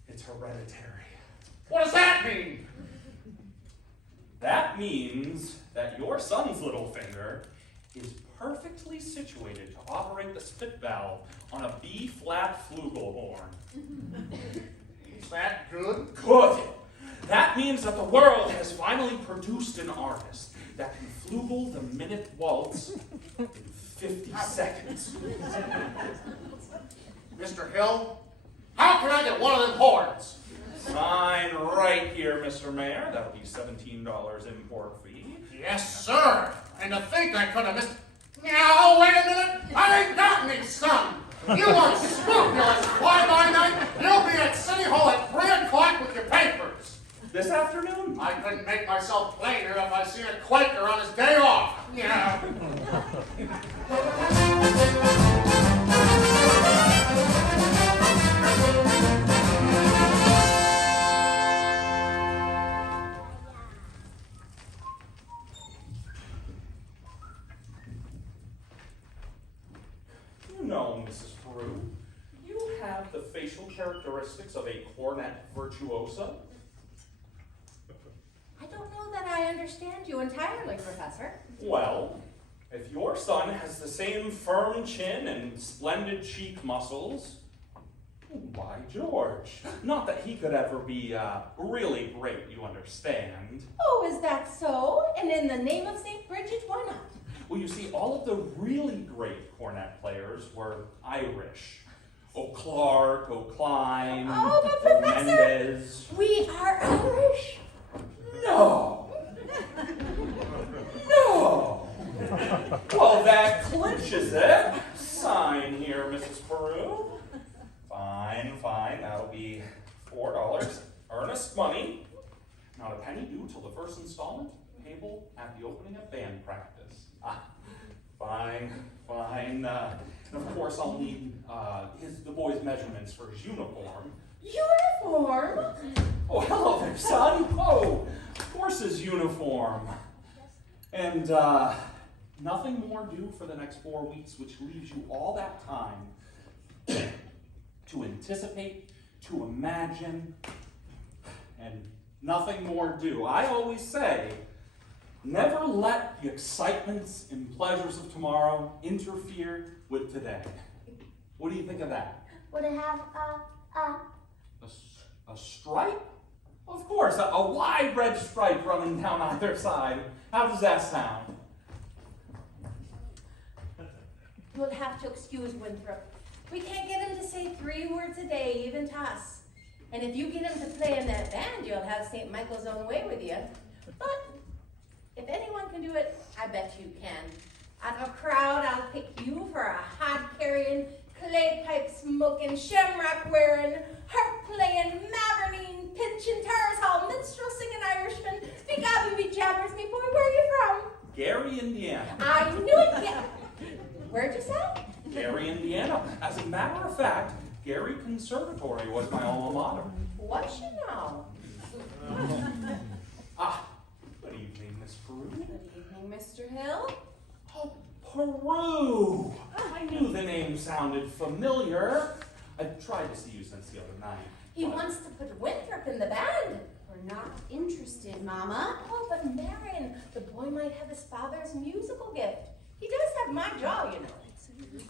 It's hereditary. What does that mean? That means that your son's little finger is perfectly situated to operate the spit valve on a B-flat flugelhorn. Is that good? Good. That means that the world has finally produced an artist that can flugel the minute waltz in 50 seconds. Mr. Hill, how can I get one of them horns? Sign right here, Mr. Mayor. That'll be $17 import fee. Yes, sir. And to think I could have missed... Now, wait a minute. I ain't got any son. You unscrupulous fly-by-night. You'll be at City Hall at 3 o'clock with your papers. This afternoon? I couldn't make myself plainer if I seen a Quaker on his day off. Yeah. You know, Mrs. Peru, you have the facial characteristics of a cornet virtuoso. I don't know that I understand you entirely, Professor. Well, if your son has the same firm chin and splendid cheek muscles, by George. Not that he could ever be really great, you understand. Oh, is that so? And in the name of St. Bridget, why not? Well, you see, all of the really great cornet players were Irish. O'Clark, O'Klein, Oh, but Professor, Mendez. we are Irish. No! No! Well, that clinches it. Sign here, Mrs. Peru. Fine, fine. That'll be $4. Earnest money. Not a penny due till the first installment, payable at the opening of band practice. Fine, fine. And of course, I'll need the boy's measurements for his uniform. Uniform? Oh, hello there, son. Oh, of course his uniform. And nothing more due for the next 4 weeks, which leaves you all that time to anticipate, to imagine, and nothing more due. I always say, never let the excitements and pleasures of tomorrow interfere with today. What do you think of that? Would it have A stripe? Of course, a wide red stripe running down either side. How does that sound? You'll have to excuse Winthrop. We can't get him to say 3 words a day, even to us. And if you get him to play in that band, you'll have St. Michael's own way with you. But if anyone can do it, I bet you can. Out of a crowd, I'll pick you for a hod-carrying, clay-pipe-smoking, shamrock-wearing, harp-playing, mavernine, pinching, tars hall, minstrel-singing Irishman. Speak up and be jabbers, me boy. Where are you from? Gary, Indiana. I knew it. Yeah. Where'd you say? Gary, Indiana. As a matter of fact, Gary Conservatory was my alma mater. What's you know? Good evening, Miss Peru. Good evening, Mr. Hill. Oh, Peru! I knew the name sounded familiar. I've tried to see you since the other night. He wants to put Winthrop in the band. We're not interested, Mama. Oh, but Marion, the boy might have his father's musical gift. He does have my jaw, you know.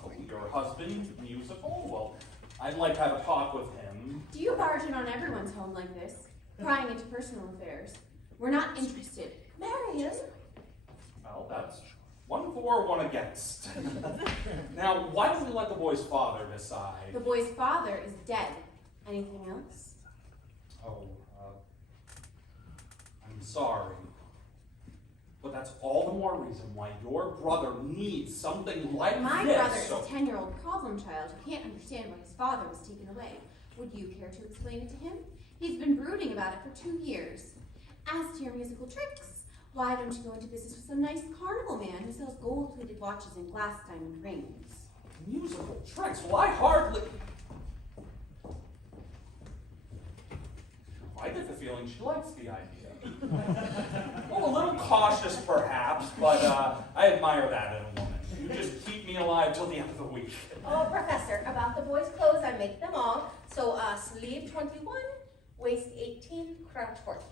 Oh, your husband, musical? Well, I'd like to have a talk with him. Do you barge in on everyone's home like this, prying into personal affairs? We're not interested. Marion? Well, that's 1 for, 1 against. Now, why don't we let the boy's father decide? The boy's father is dead. Anything else? Oh, I'm sorry. But that's all the more reason why your brother needs something like My this. brother is a 10-year-old problem child who can't understand why his father was taken away. Would you care to explain it to him? He's been brooding about it for 2 years. As to your musical tricks, why don't you go into business with some nice carnival man who sells gold-plated watches and glass diamond rings? Musical tricks? Well, I hardly... I get the feeling she likes the idea. Well, a little cautious, perhaps, but I admire that in a woman. You just keep me alive till the end of the week. Oh, Professor, about the boys' clothes, I make them all. So, sleeve 21, waist 18, crotch 14.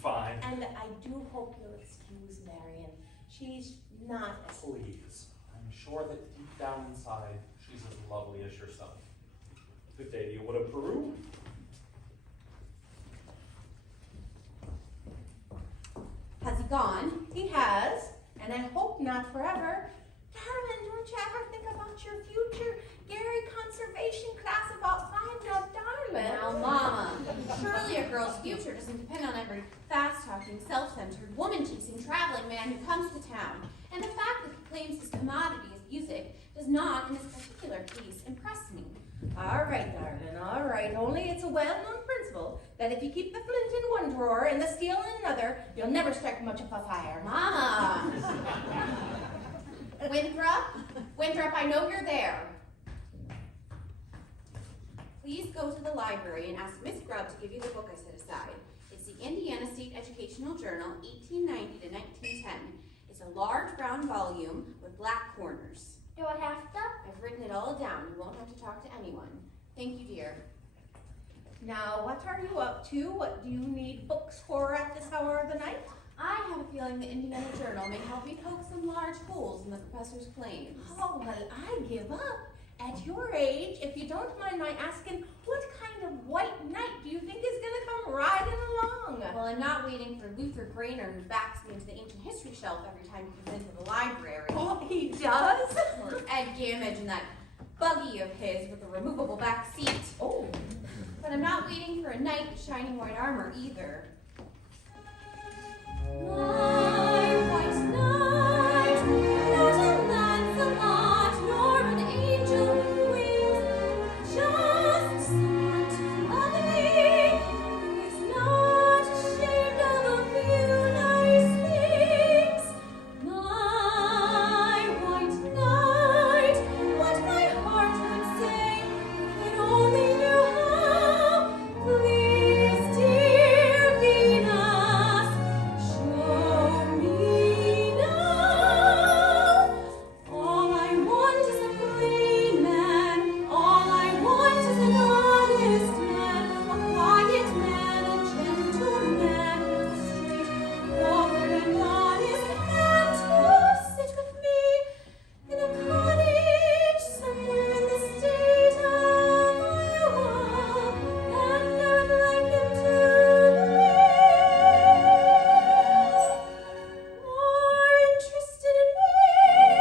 Fine. And I do hope you'll excuse Marion. She's not as... Please. I'm sure that deep down inside, she's as lovely as yourself. Good day, you would approve? Has he gone? He has, and I hope not forever. Darling, don't you ever think about your future Gary conservation class about finding out, darling? Now, Mama, surely a girl's future doesn't depend on every fast-talking, self-centered, woman-chasing, traveling man who comes to town. And the fact that he claims his commodity is music does not, in this particular case, impress me. All right, darling, all right. Only it's a well-known principle that if you keep the flint in one drawer and the steel in another, you'll never strike much of a fire. Mama! Winthrop, I know you're there. Please go to the library and ask Miss Grubb to give you the book I set aside. It's the Indiana State Educational Journal, 1890 to 1910. It's a large brown volume with black corners. Do I have to? I've written it all down. You won't have to talk to anyone. Thank you, dear. Now, what are you up to? What do you need books for at this hour of the night? I have a feeling the Indiana Journal may help me poke some large holes in the professor's claims. Oh, well, I give up. At your age, if you don't mind my asking, what kind of white knight do you think is going to come riding along? Well, I'm not waiting for Luther Grainer, who backs me into the ancient history shelf every time he comes into the library. Oh, he does? Or Ed Gammage and that buggy of his with the removable back seat. Oh. But I'm not waiting for a knight with shining white armor either. My white knight, not a Lancelot, nor an angel with just someone to love me, who is not ashamed of a few nice things. My white knight, what my heart would say, if it only knew how. Please, dear Venus, show me now. All I want is a free man. All I want is an honest man, a quiet man, a gentleman, straightforward and honest man to sit with me in a cottage somewhere in the state of Iowa, and I'd like him to be more interested in me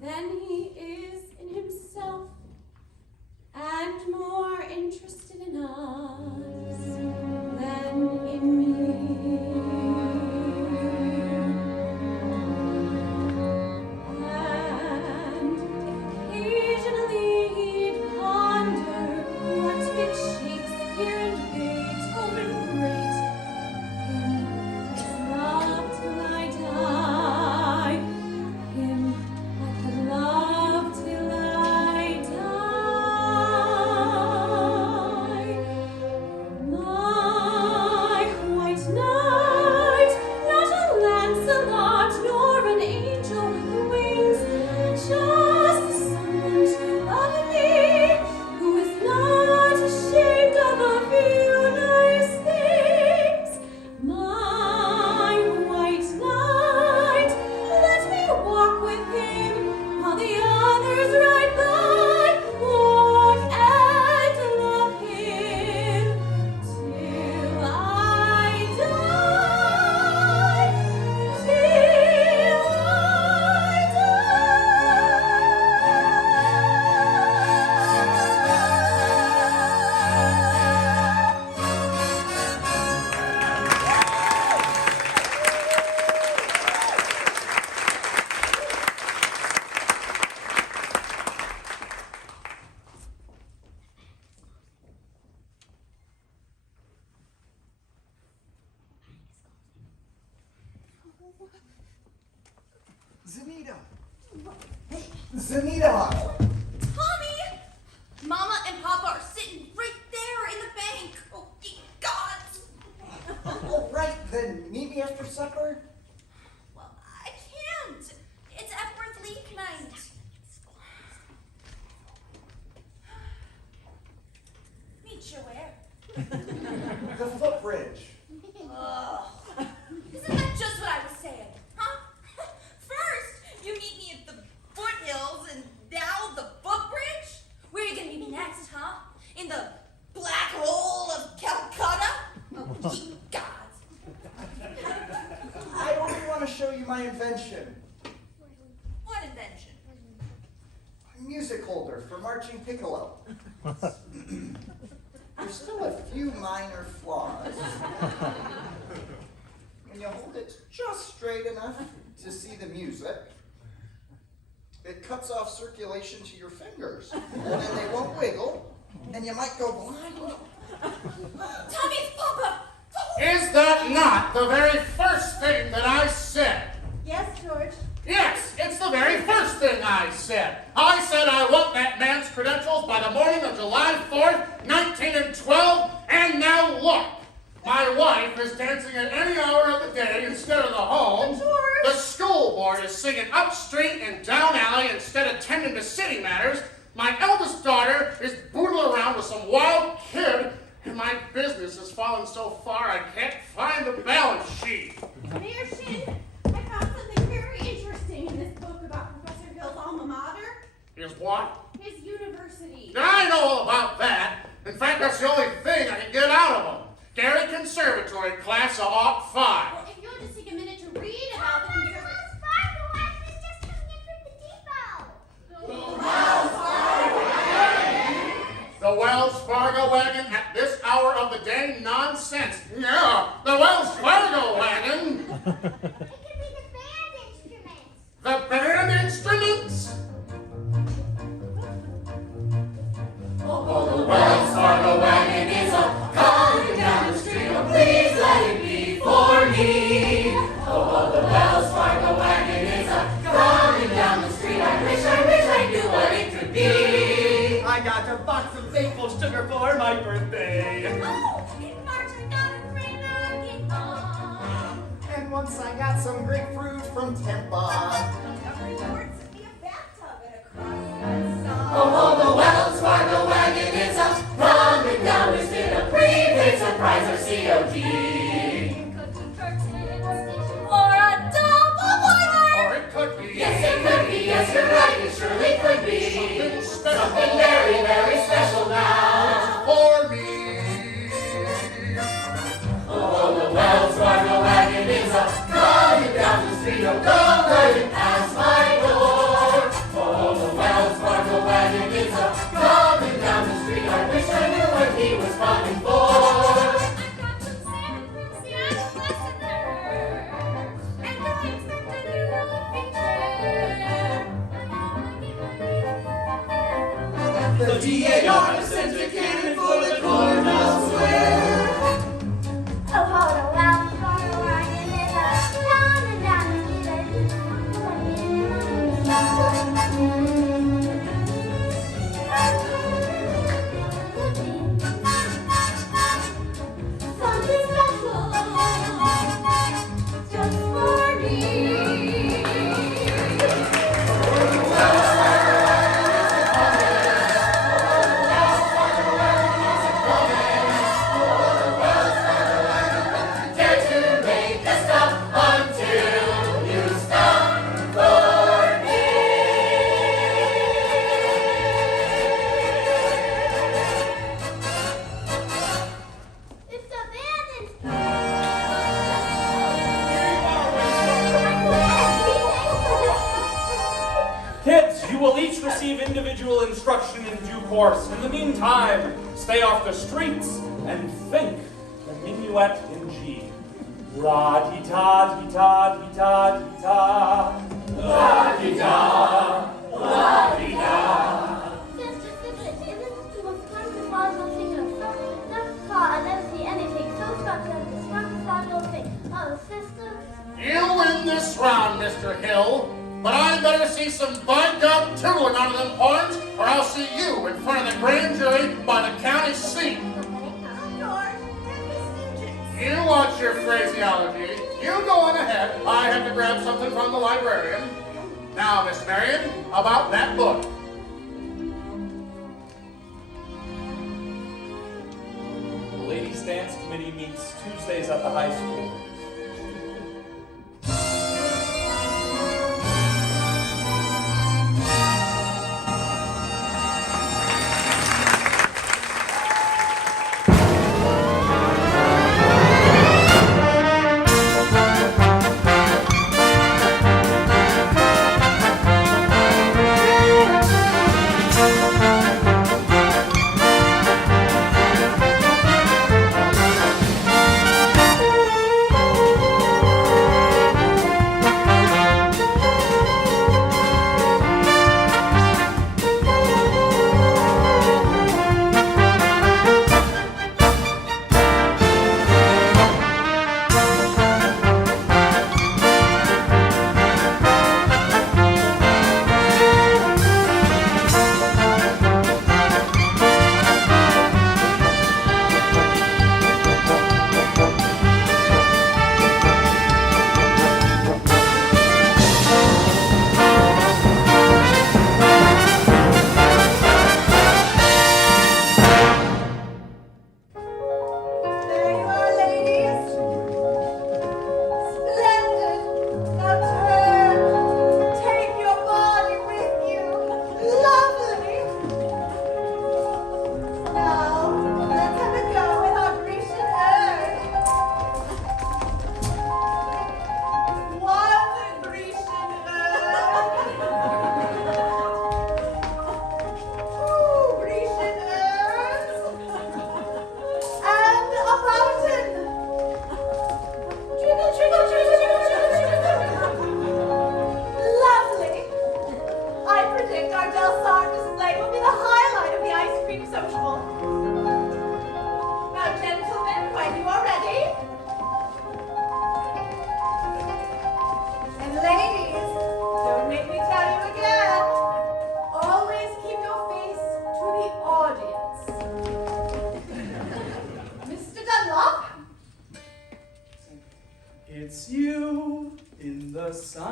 than he is in himself, and more interested in us than in me. And occasionally he'd ponder what makes Shakespeare and Beethoven great. Him I'd love till I die. Him I could love till I die. My white knight, not a Lancelot, nor an angel with wings, just someone to love me, who is not ashamed of a few nice things. My white knight, let me walk with him while the others ride by, walk and love him till I die, till I Zanita! Hey, Zanita! Tommy! Mama and Papa are sitting right there in the bank. Oh, God! All right, then meet me after supper. Well, my invention. What invention? A music holder for marching piccolo. There's still a few minor flaws. When you hold it just straight enough to see the music, it cuts off circulation to your fingers, and then they won't wiggle, and you might go blind. Tommy, Papa! Is that not the very first thing that I said? Yes, George. Yes, it's the very first thing I said. I said I want that man's credentials by the morning of July 4th, 1912, and now look. My wife is dancing at any hour of the day instead of the home. The school board is singing up street and down alley instead of tending to city matters. My eldest daughter is boodling around with some wild kid, and my business has fallen so far I can't find the balance sheet. Mayor Shin, I found something very interesting in this book about Professor Hill's alma mater, Is what? his university. I know all about that. In fact, that's the only thing I can get out of them. Gary Conservatory, class of '05. Well, if you'll just take a minute to read about the conservatory. The Wells Fargo wagon at this hour of the day? Nonsense. Yeah, the Wells Fargo wagon. It could be the band instruments. The band instruments? Oh, the Wells Fargo wagon is a coming down the street. Oh, please let it be for me. Oh, the Wells Fargo wagon is a coming down the street. I wish I knew what it could be. I got a box of maple sugar for my birthday. Oh, in March I got a free nugget on. And once I got some grapefruit from Tempa. Every word's in a bathtub and a cross-eyed song. Oh, the Wells Fargo wagon is a coming down the street. A prepaid surprise or COD. Or a double boiler. Or it could be. Yes, it could be. Yes, you're right. It surely could be. Something very, very special now. For me. Oh, the Wells Fargo wagon is a coming down the street. Oh, don't let it pass my door. Oh, the Wells Fargo wagon is a coming down the street. I wish I knew what he was coming for. I got some salmon from Seattle listener. And I expected you would be there. The DAR sent a cannon for the Cornell Square. Oh, hold a Wells Fargo wagon is a coming down the street. Something special just for me. Dare to make a stop until you stop for me. It's the band Kids, you will each receive individual instruction in due course. In the meantime, stay off the streets and think the minuet in G. La-di-da-di-da-di-da-di-da. La-di-da, la-di-da. Just isn't the most wonderful thing of thus far I never see anything so special as this wonderful thing. Oh, sister. You win this round, Mr. Hill. But I better see some by-God tootling out of them horns, or I'll see you in front of the grand jury by the county seat. You watch your phraseology. You go on ahead. I have to grab something from the librarian. Now, Miss Marion, about that book. The Ladies' Dance Committee meets Tuesdays at the high school.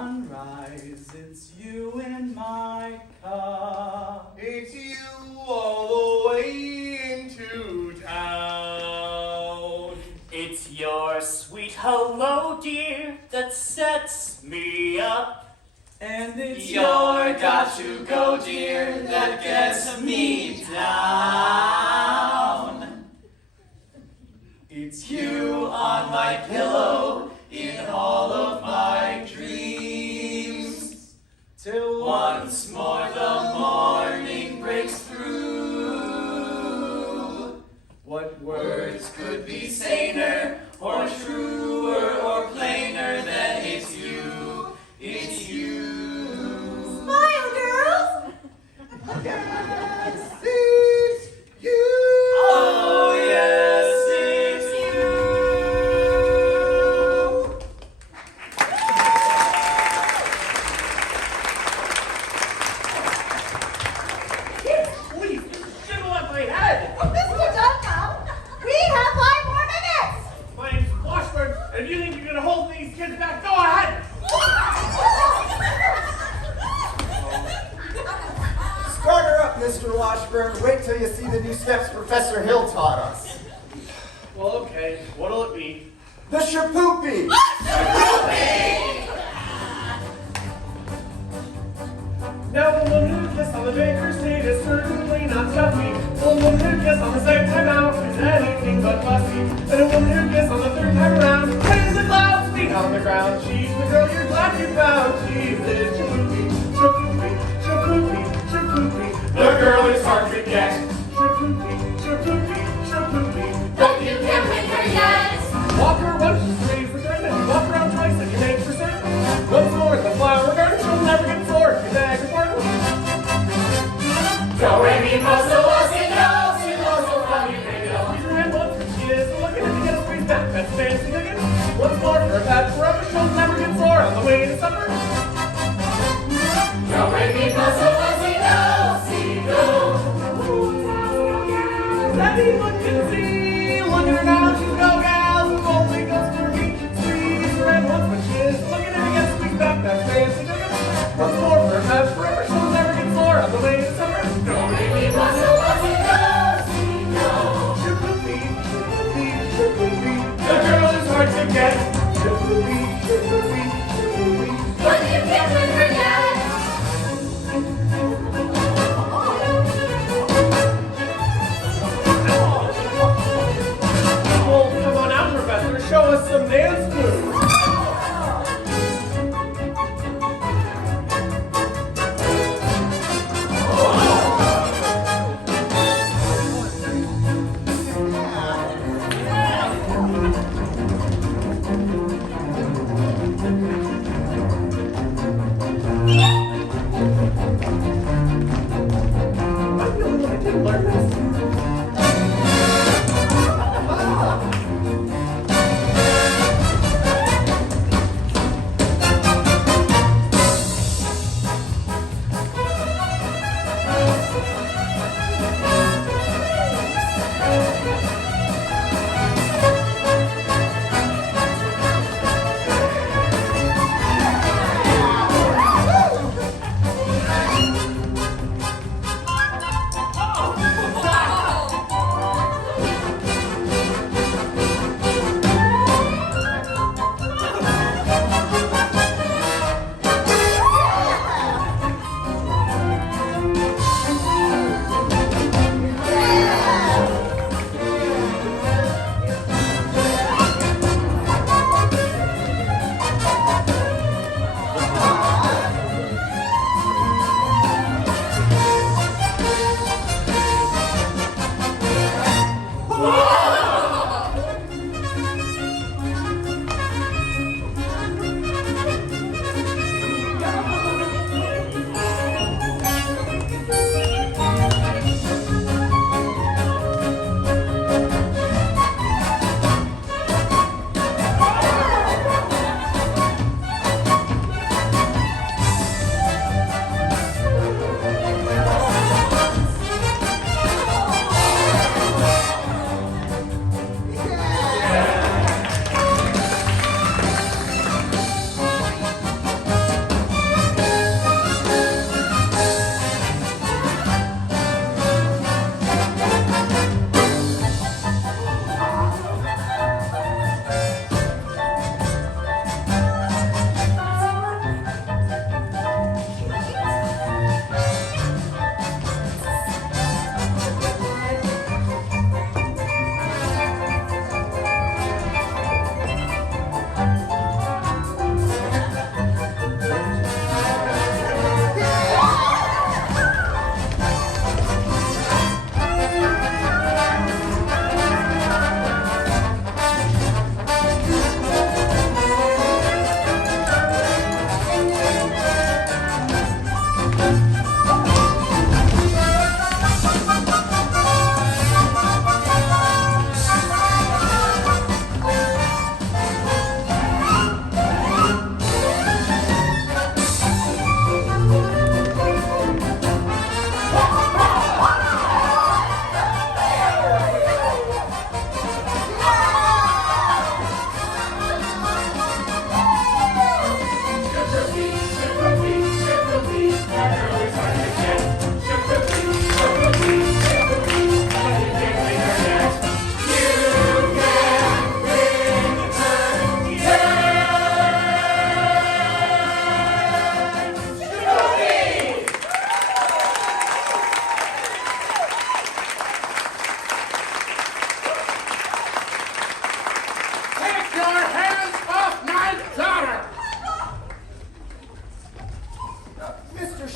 sunrise, it's you in my cup. It's you all the way into town. It's your sweet hello, dear, that sets me up. And it's Your got to go, dear, that gets me down. It's you on my pillow in all of my dreams. till Once more the morning breaks through. what Words could be saner, or truer, or plainer than it's you, it's you. Smile, girls! Yes, it's you. Oh yes, it's you. Please, jiggle up my head. Mr. Dunlop, we have 5 more minutes! My name's Washburn, and if you think you're gonna hold these kids back, go ahead. Start her up, Mr. Washburn. Wait till you see the new steps Professor Hill taught us. Well, okay, what'll it be? The shapoopy. Now the one who kissed on the baker's seat is certainly not stuffy. The one who kissed on the second time out is anything but fussy. And the one who kissed on the third time around plays the clouds, feet on the ground. She's the girl you're glad you found. She's the shapoopy, shapoopy, shapoopy, shapoopy. The girl is hard to get. Shapoopy, shapoopy, shapoopy. But you can't win her yet. Walk her once, she's ready for certain. And you walk around twice, and you make for certain. Once more in the flower garden, she'll never get bored. You beg her pardon. Do re mi fa sol la si do, si do sol fa mi re do. Use your hand once, and she is looking, and you get a squeeze back. That's fancy cooking. Once more for a pat forever, she'll never get sore. On the way to supper,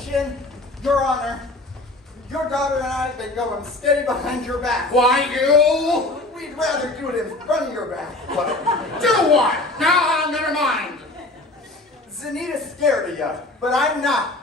Shin, Your Honor, your daughter and I have been going steady behind your back. Why, you? We'd rather do it in front of your back. What? Do what? Now, never mind. Zanita's scared of you, but I'm not.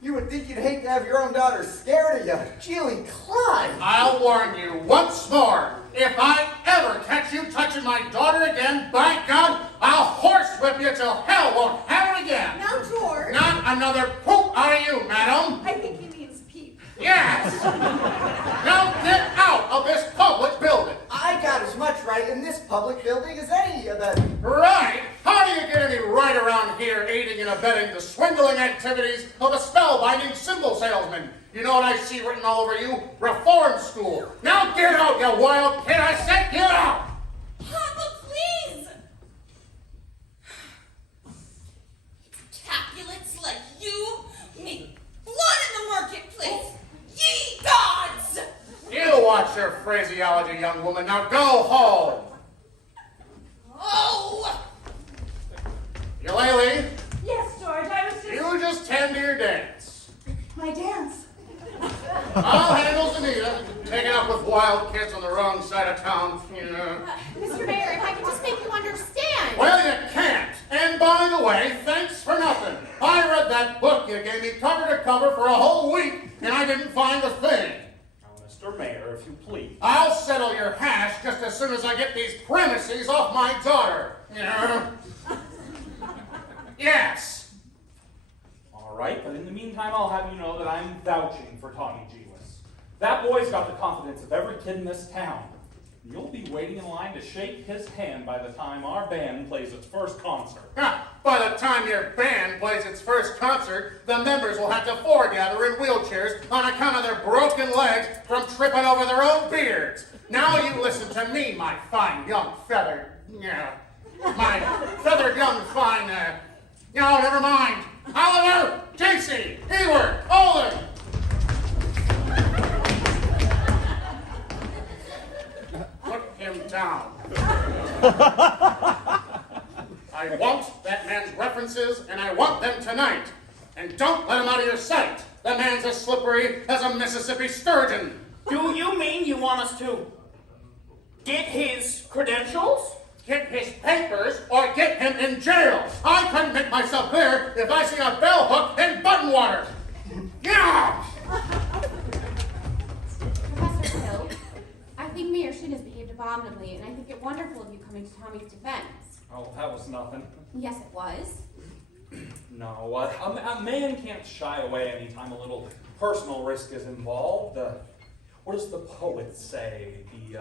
You would think you'd hate to have your own daughter scared of you. Julie Clyde. I'll warn you once more. If I ever catch you touching my daughter again, by God, I'll horsewhip you till hell won't have it again. Now, George. Not another poop out of you, madam. I think he means peep. Yes. Now get out of this public building. I got as much right in this public building as any of them. Right? How do you get any right around here aiding and abetting the swindling activities of a spellbinding symbol salesman? You know what I see written all over you? Reform school. Now get out, you wild kid. I said get out. Papa, please! Capulets like you make blood in the marketplace. Ye gods! You watch your phraseology, young woman. Now go home. Oh! Eulalie, Yes, George, I was just... you just tend to your dance. My dance. I'll handle Zanita, taking up with wild kids on the wrong side of town. Yeah. Mr. Mayor, if I could just make you understand. Well, you can't. And by the way, thanks for nothing. I read that book you gave me cover to cover for a whole week, and I didn't find a thing. Now, Mr. Mayor, if you please. I'll settle your hash just as soon as I get these premises off my daughter. Yeah. Yes. All right, but in the meantime, I'll have you know that I'm vouching for Tommy Giwas. That boy's got the confidence of every kid in this town. You'll be waiting in line to shake his hand by the time our band plays its first concert. By the time your band plays its first concert, the members will have to foregather in wheelchairs on account of their broken legs from tripping over their own beards. Now you listen to me, my fine young feathered, my feathered young fine, never mind. Oliver, Casey, Hayward, Olin. Put him down. I want that man's references, and I want them tonight. And don't let him out of your sight. The man's as slippery as a Mississippi sturgeon. Do you mean you want us to get his credentials? Get his papers or get him in jail. I couldn't make myself clear if I see a bell hook in button water. Yeah! Professor Hill, I think Mayor Shin has behaved abominably, and I think it wonderful of you coming to Tommy's defense. Oh, that was nothing. Yes, it was. No, a man can't shy away anytime a little personal risk is involved. What does the poet say? The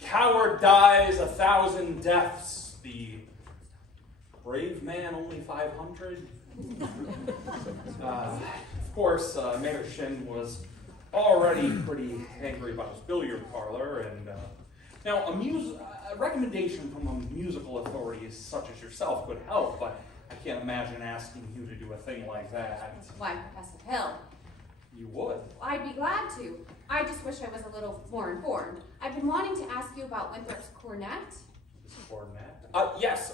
coward dies 1,000 deaths, the brave man only 500. Of course, Mayor Shin was already pretty angry about his billiard parlor, and now a recommendation from a musical authority such as yourself could help, but I can't imagine asking you to do a thing like that. Why, Professor Hill? You would. I'd be glad to. I just wish I was a little more informed. I've been wanting to ask you about Winthrop's cornet. Cornet? Yes,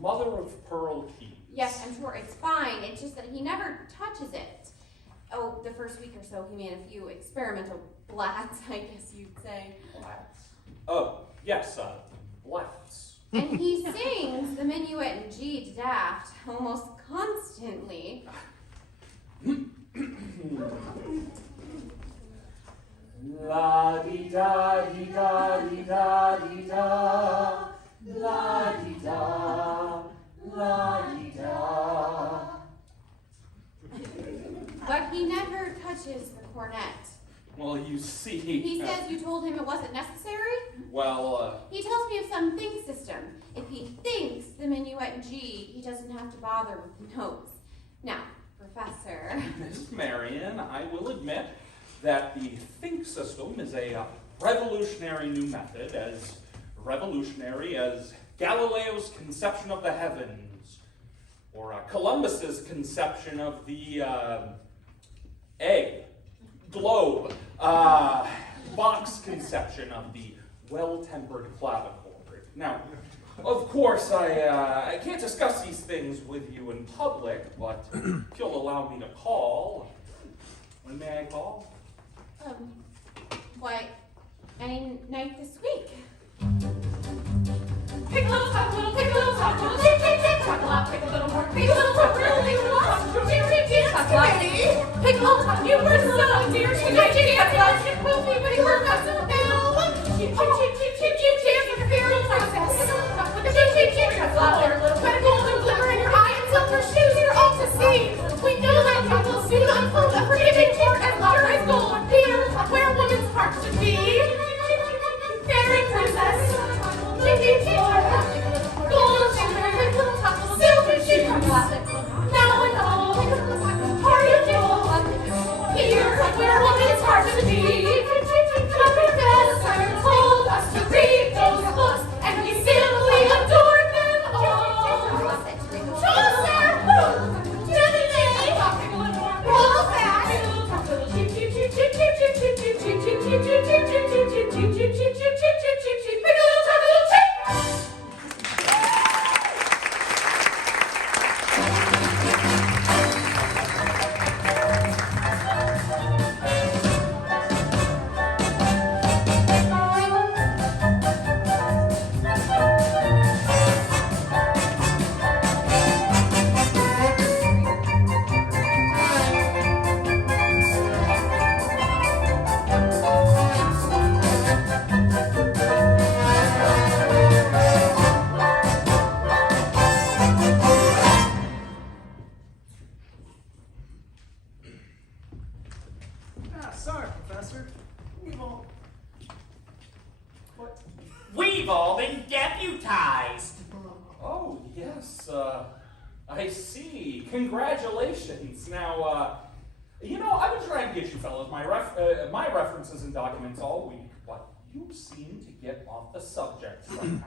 mother of pearl keys. Yes, I'm sure it's fine. It's just that he never touches it. Oh, the first week or so he made a few experimental blats, I guess you'd say. Blats? Oh, yes, blats. And he sings the minuet in G to Daft almost constantly. La di da di da di da di da, la di da, la di da. But he never touches the cornet. Well, you see. He says you told him it wasn't necessary? Well, He tells me of some think system. If he thinks the minuet in G, he doesn't have to bother with the notes. Now, Professor. Miss Marion, I will admit that the think system is a revolutionary new method, as revolutionary as Galileo's conception of the heavens, or Columbus's conception of the egg, globe, Bach's conception of the well-tempered clavichord. Now, Of course, I can't discuss these things with you in public, but if you'll allow me to call, when may I call? Why, any night this week. Pick a little talk, little, pick a little talk, little, tick, tick, tick, talk a lot, pick a little more, pick a little talk, little, pick a little talk, tick, tick, tick, talk a lot, pick a little talk, you were so dear, she might be a lot, she will be, but you were not so ill. Cheep, cheep, cheep, cheep, cheep, cheep, cheep, like a feral process. Cheep, cheep, cheep, cheep, flower, but a golden glimmer in your eye and silver shoes, you're all to see. We know that you will soon unfold a forgiving heart as pure as gold, dear, where a woman's heart should be. Fairy princess. Gold shimmer, silver sheep, now and all, are you here, where a woman's heart should be? The professor told us to read those books, and we simply adore them all. Chaucer, Gemini, Wolfgang, cheep, cheep, cheep, cheep, cheep, cheep, cheep, cheep, cheep, cheep, cheep, cheep, cheep, cheep, cheep, cheep, cheep, cheep, cheep, pick a little talk, a little cheep. Sorry, Professor. We've all been deputized. Oh, yes, I see. Congratulations. Now, I've been trying to get you fellas my references and documents all week, but you seem to get off the subject somehow.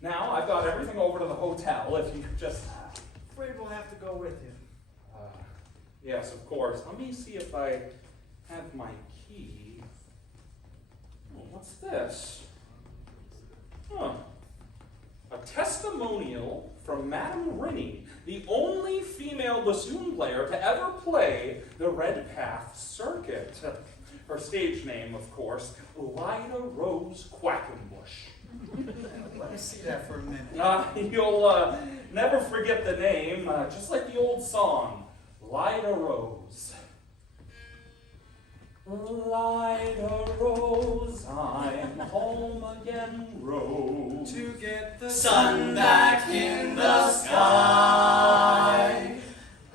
Now, I've got everything over to the hotel, if you could just... Afraid we'll have to go with you. Yes, of course. Let me see if I have my key. Oh, what's this? Huh. A testimonial from Madame Rinny, the only female bassoon player to ever play the Red Path circuit. Her stage name, of course, Lyda Rose Quackenbush. Let me see that for a minute. You'll never forget the name, just like the old song, Lyda Rose. Lyda Rose, I'm home again, Rose. To get the Sun back in the sky.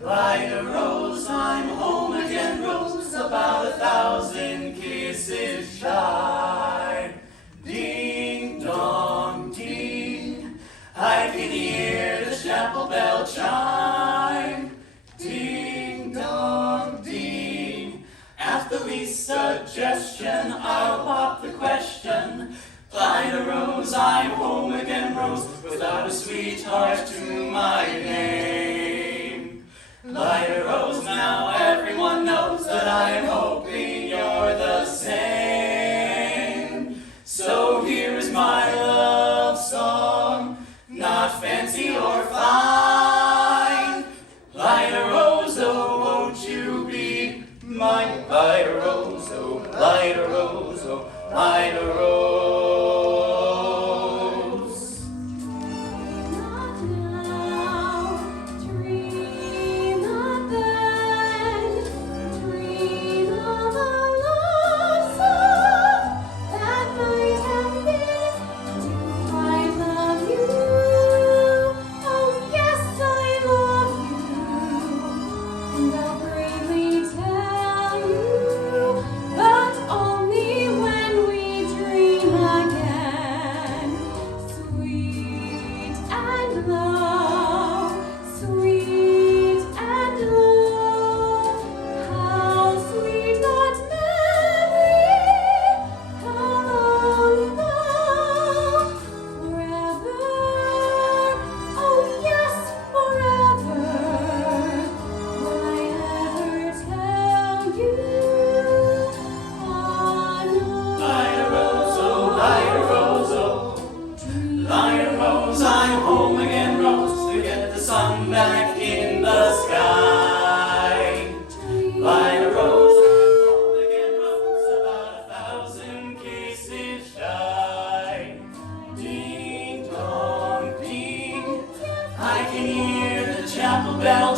Lyda Rose, I'm home again, Rose, about 1,000 kisses shy. Ding dong ding, I can hear the chapel bell chime. Ding dong ding, at the least suggestion, I'll pop the question. Lyda Rose, I'm home again, Rose, without a sweetheart to my name.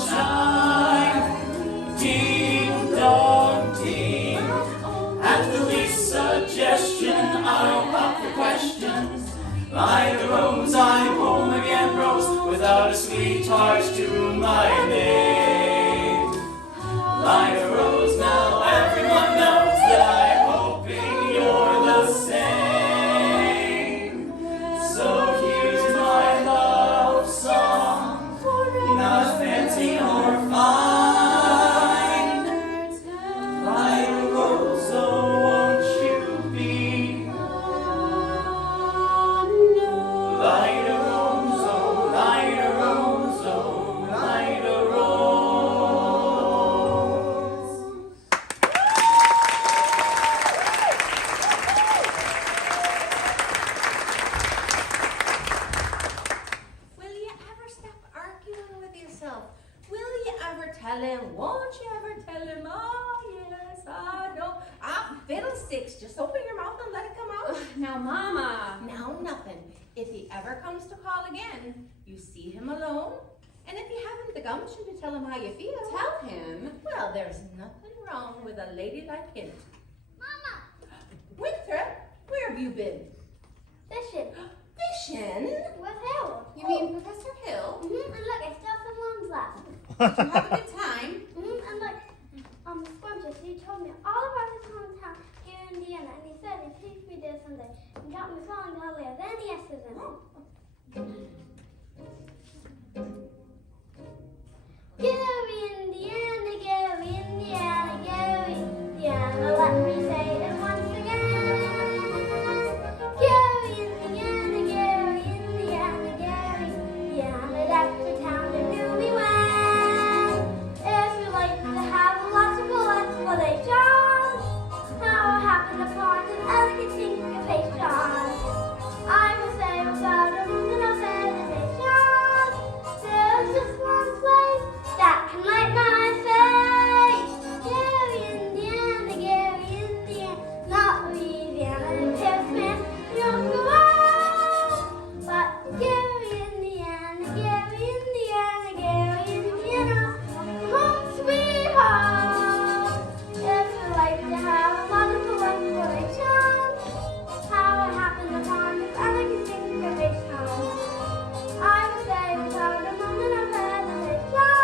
shine. Ding dong ding. At the least suggestion, I'll pop the questions. Like a rose, I'm home again, Rose, without a sweetheart to my name. Like a rose, now everyone knows that I'm hoping you're the same. So here's my love song, not fancy or fine. Like a rose, oh, won't you be? Light a rose, oh, light a rose, oh, light a rose. Will you ever stop arguing with yourself? Will you ever tell him? Won't you ever tell him? Oh, yes, ah, no. Ah, fiddlesticks. Just open your mouth and let it come out. Now, Mama. Now, nothing. If he ever comes to call again, you see him alone. And if you haven't the gumption to tell him how you feel, Tell him. well, there's nothing wrong with a ladylike hint. Mama, Winthrop, where have you been? fishing. Fishing? With Harold. You mean Professor Hill? And look, I still have some lungs left. Did you have a good time? And look, Scrumptious, he told me all about his hometown here in Indiana, and he said he'd teach me there someday and got me song to live any S's in it. Gary, Indiana, Gary, Indiana, Gary, Indiana, let me say it once again. Gary, Indiana, Gary, Indiana, Gary, Indiana, that's the town that knew me well. If you like to have a logical explanation, how I happened upon an elegant syncopation, I will say without a moment of hesitation, there's just one place that can light my face. Gary, Indiana, Gary, Indiana, not Louisiana, and Pierce, you don't go on. But Gary, Indiana, Gary, Indiana, Gary, Indiana, home sweet home. If you like to have a wonderful exploration, how it happened upon this elegant syncopation, I would say without a moment of hesitation,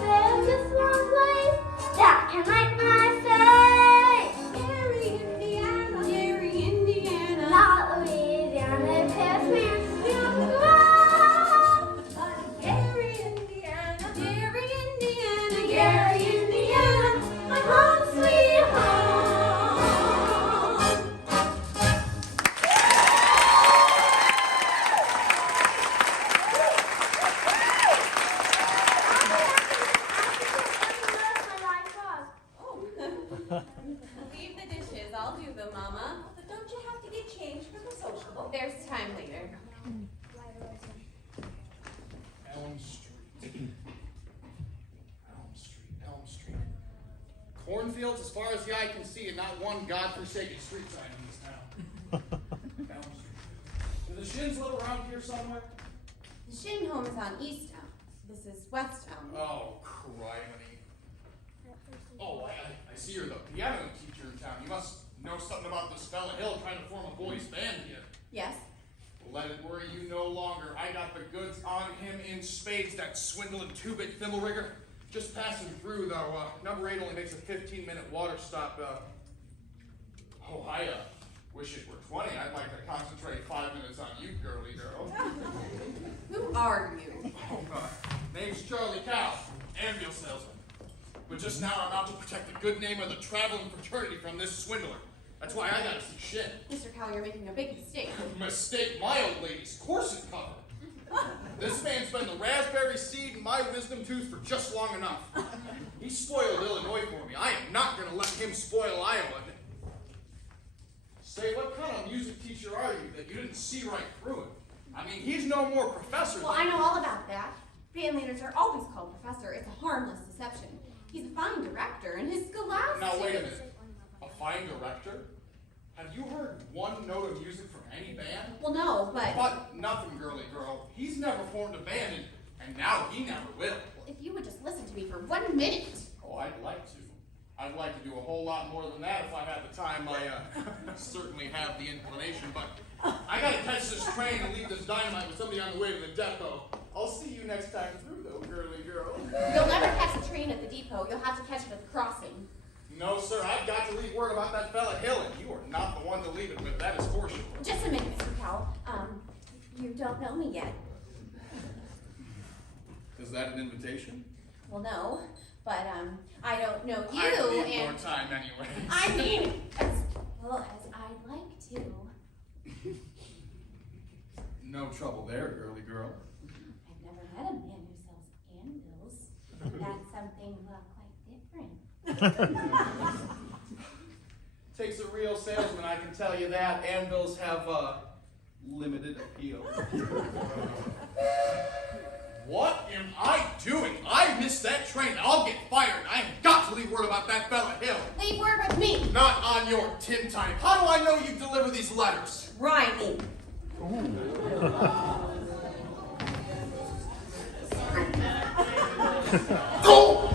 there's just one place that can light my face. Gary, Indiana, Gary, Indiana. Not Louisiana, Paris, France, you don't go on. But Gary, Indiana, Gary, Indiana, Gary, Indiana, my home sweet home. Leave the dishes. I'll do them, Mama. But don't you have to get changed for the social? There's time later. Elm Street. Elm Street, Elm Street. Cornfields as far as the eye can see, and not one godforsaken street sign in this town. Elm Street. Do the Shins live around here somewhere? The Shin home is on East Town. This is West Town. Oh, criminy. Oh, I see you're the piano teacher in town. You must know something about this fella Hill trying to form a boys' band here. Yes. Well, let it worry you no longer. I got the goods on him in spades, that swindling two-bit thimble rigger. Just passing through, though. Number 8 only makes a 15-minute water stop. I wish it were 20. I'd like to concentrate 5 minutes on you, girly girl. Who are you? Name's Charlie Cow, ambulance salesman. But just now I'm out to protect the good name of the traveling fraternity from this swindler. That's why I gotta see shit. Mr. Cow, you're making a big mistake. Mistake my old lady's corset cover. This man's been the raspberry seed in my wisdom tooth for just long enough. He spoiled Illinois for me. I am not gonna let him spoil Iowa. Say, what kind of music teacher are you that you didn't see right through it? I mean, he's no more professor Well, I know all about that. Band leaders are always called professor. It's a harmless deception. He's a fine director, and his scholastic... Now, wait a minute. A fine director? Have you heard one note of music from any band? Well, no, but... But nothing, girly girl. He's never formed a band, and now he never will. If you minute. Oh, I'd like to. I'd like to do a whole lot more than that if I had the time. I certainly have the inclination, but I gotta catch this train and leave this dynamite with somebody on the way to the depot. I'll see you next time through, though, girly girl. You'll never catch the train at the depot. You'll have to catch it at the crossing. No, sir, I've got to leave word about that fella Hill, and you are not the one to leave it with. That is for sure. Just a minute, Mr. Cowell. You don't know me yet. Is that an invitation? Well, no, but I don't know you, I need and more time anyway. I mean, as well as I'd like to. No trouble there, girly girl. I've never met a man who sells anvils. That's something quite different. Takes a real salesman, I can tell you that. Anvils have limited appeal. What am I doing? I missed that train. I'll get fired. I've got to leave word about that fella Hill. Leave word with me. Not on your tin type. How do I know you deliver these letters? Rhyming. Go!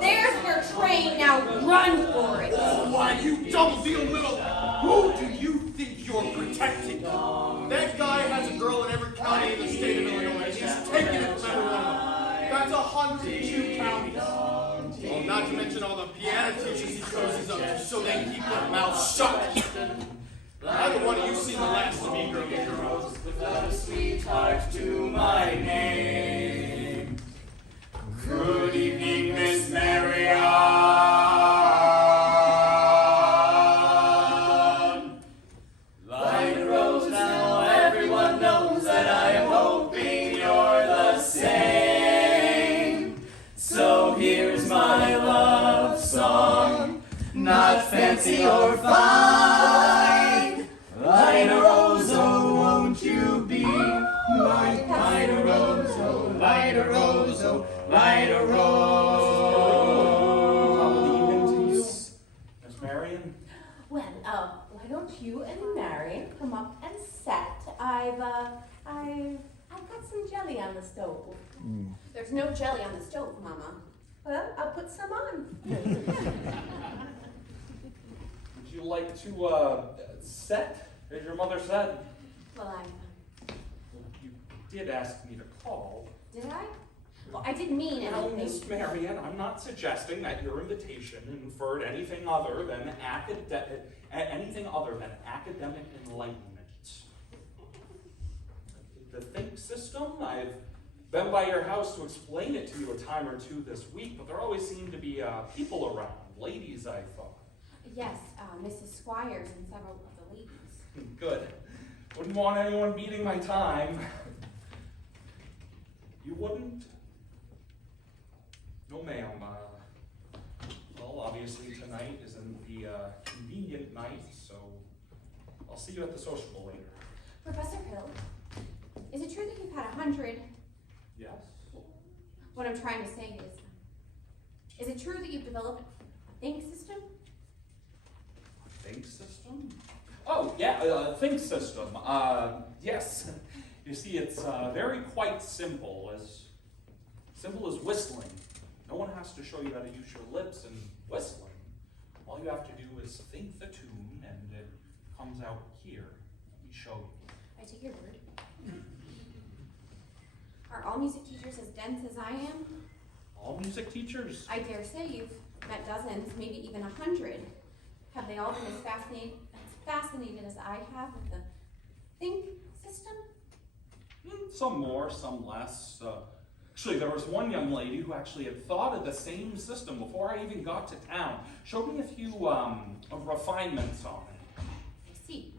There's your train. Now run for it. Oh, why, you double-deal little... Who do you think you're protecting? That guy has a girl in every county in the state of Illinois. He's taking it from every one of them. That's 102 counties. Well, not to mention all the piano teachers he cozies up to so they can keep their mouths shut. Neither one of you seen the last of me, girly girl. Without a sweetheart to my name. Good evening, Miss Marion. Light a rose now, everyone knows that I am hoping you're the same. So here's my love song, not fancy or fine. Light a rose, oh, won't you be mine? Light a rose, oh, light a rose, oh, light a rose. Miss Marion? Well, why don't you and Marion come up and set? I've got some jelly on the stove. There's no jelly on the stove, Mama. Well, I'll put some on. Would you like to set, as your mother said? Well, You did ask me to call. did I? Well, I didn't mean Well, anything. Miss Marion, I'm not suggesting that your invitation inferred anything other than academic enlightenment. The think system, I've been by your house to explain it to you a time or two this week, but there always seem to be people around, ladies, I thought. Yes, Mrs. Squires and several of the ladies. Good. Wouldn't want anyone beating my time. You wouldn't? No, ma'am. Well, obviously tonight isn't the convenient night, so I'll see you at the sociable later. Professor Hill, is it true that you've had 100? Yes? What I'm trying to say is it true that you've developed a think system? Think system? Oh, yeah, think system. Yes. You see, it's very quite simple as whistling. No one has to show you how to use your lips in whistling. All you have to do is think the tune, and it comes out here. Let me show you. I take your word. Are all music teachers as dense as I am? All music teachers? I dare say you've met dozens, maybe even 100. Have they all been as fascinated as I have with the think system? Some more, some less. Actually, there was one young lady who actually had thought of the same system before I even got to town. Showed me a few refinements on it. I see.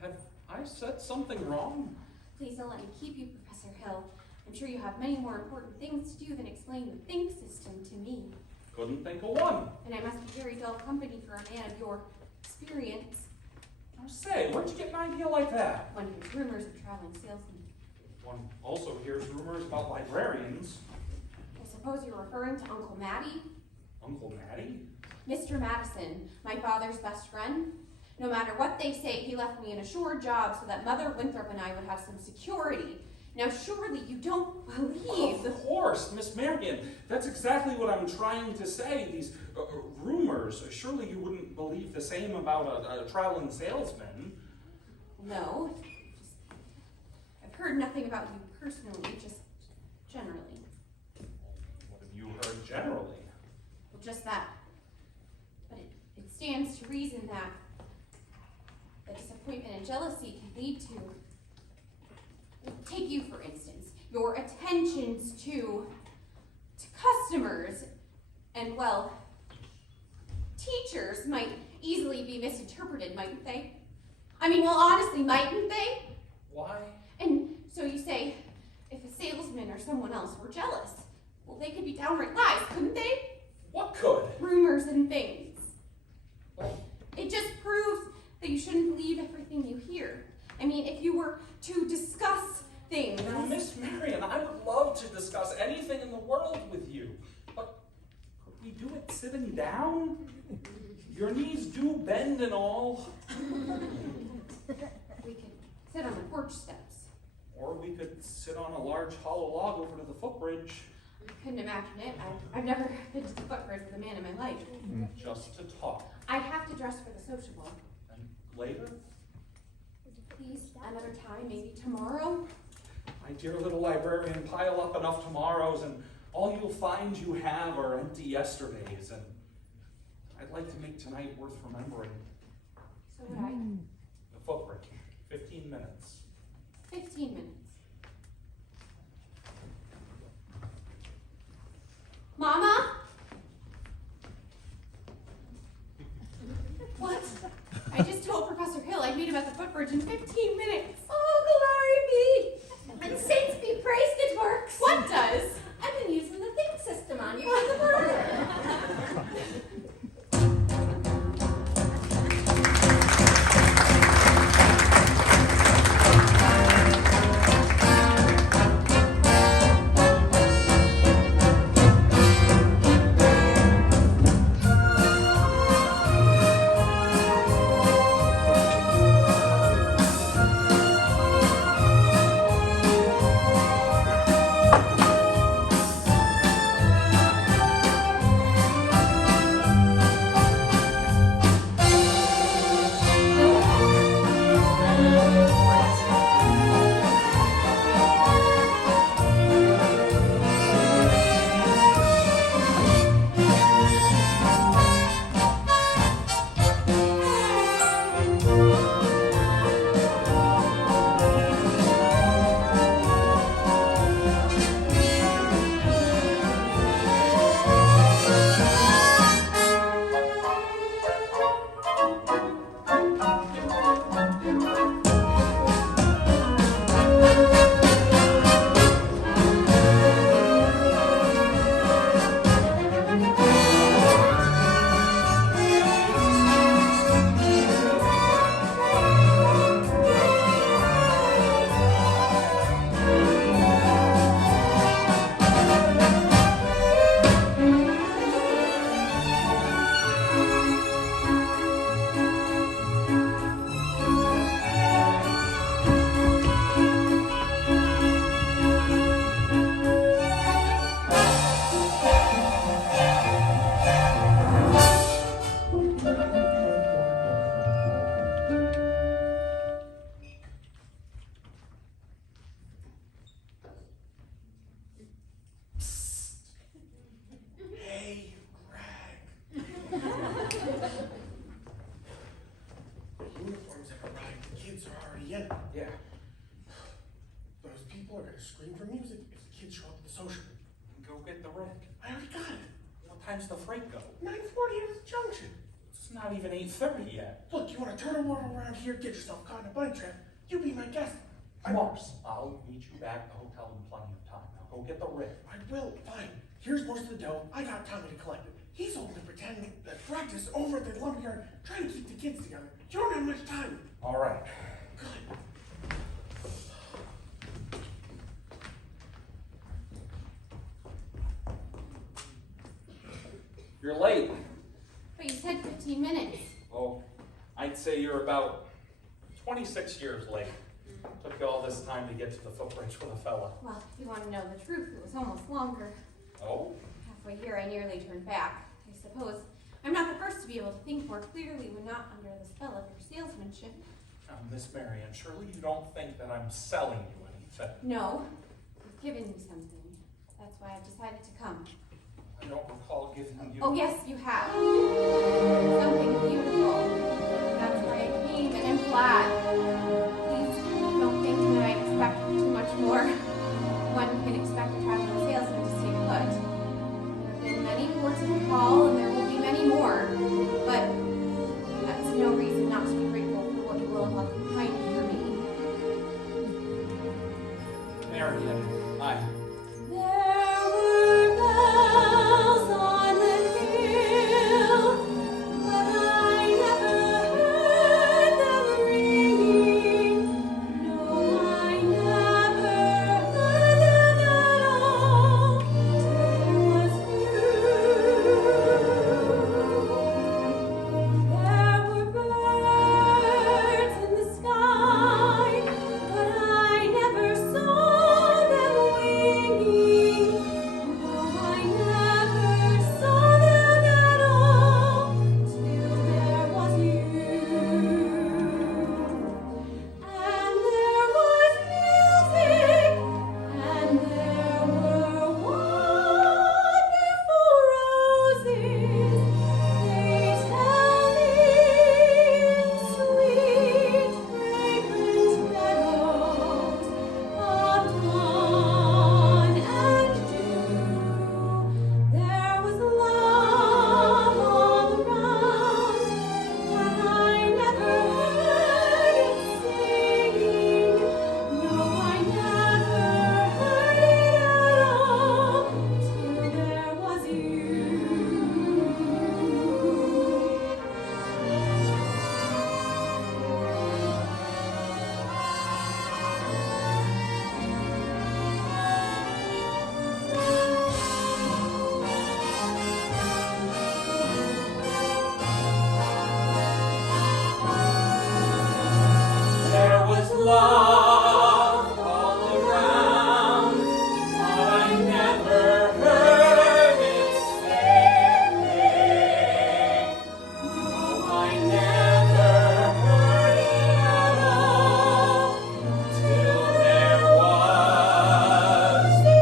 Have I said something wrong? Please don't let me keep you, Professor Hill. I'm sure you have many more important things to do than explain the think system to me. Couldn't think of one. And I must be very dull company for a man of your experience. I say, where'd you get an idea like that? One hears rumors of traveling salesmen. One also hears rumors about librarians. I suppose you're referring to Uncle Matty? Uncle Matty? Mr. Madison, my father's best friend. No matter what they say, he left me an assured job so that Mother Winthrop and I would have some security. Now surely you don't believe. Of course, Miss Marion. That's exactly what I'm trying to say. These rumors. Surely you wouldn't believe the same about a traveling salesman. No. I've heard nothing about you personally, just generally. What have you heard generally? Well, just that. But it stands to reason that disappointment and jealousy can lead to, take you for instance, your attentions to customers and, well, teachers might easily be misinterpreted, mightn't they? I mean, well, honestly, mightn't they? Why? And so you say, if a salesman or someone else were jealous, well, they could be downright lies, couldn't they? What could? Rumors and things. It just proves that you shouldn't believe everything you hear. I mean, if you were to discuss things. Now, Miss Marion, I would love to discuss anything in the world with you, but could we do it sitting down? Your knees do bend and all. We could sit on the porch steps. Or we could sit on a large hollow log over to the footbridge. I couldn't imagine it. I've never been to the footbridge with a man in my life. Just to talk. I have to dress for the sociable. And later? Please, another time, maybe tomorrow? My dear little librarian, pile up enough tomorrows and all you'll find you have are empty yesterdays. And I'd like to make tonight worth remembering. So would I. The footbridge. 15 minutes. 15 minutes. Mama? What? I just told Professor Hill I'd meet him at the footbridge in 15 minutes. Oh, glory be! And saints be praised it works. What does? I've been using the think system on you from the bird. Yeah. Those people are gonna scream for music if the kids show up at the social. Go get the rig. I already got it. What time's the freight go? 9:40 at the junction. It's not even 8:30 yet. Look, you wanna turn around here, get yourself caught in a bunny trap, you be my guest. Mars, I'll meet you back at the hotel in plenty of time. Now go get the rig. I will, fine. Here's most of the dough. I got Tommy to collect it. He's only pretending that practice over at the lumberyard, trying to keep the kids together. You don't have much time. All right. Good. You're late. But you said 15 minutes. Oh, I'd say you're about 26 years late. Took took all this time to get to the footbridge with a fella? Well, if you want to know the truth, it was almost longer. Oh? Halfway here, I nearly turned back. I suppose I'm not the first to be able to think more clearly when not under the spell of your salesmanship. Miss Marion, surely you don't think that I'm selling you anything? No, you've given me something. That's why I've decided to come. I don't recall giving you... Oh, yes, you have. Something beautiful. That's why I came, and I'm glad. Please don't think that I expect too much more. One can expect a traveling salesman to stay put. There have been many ports of call, and there will be many more. But that's no reason not to be grateful for what you will have left behind for me. Marion, There were bells on the hill, but I never heard them ringing. No, I never heard them at all till it was you. There were birds in the sky, but I never saw them winging. No, I never saw them at all till there was you. And there was music, and there were wonderful roses. They tell me sweet, fragrant meadows of dawn and dew. There was love all around, but I never heard it singing. No, I never heard it at all till there was you. There was love all around, but I never heard it singing. No, I never heard it at all till there was you.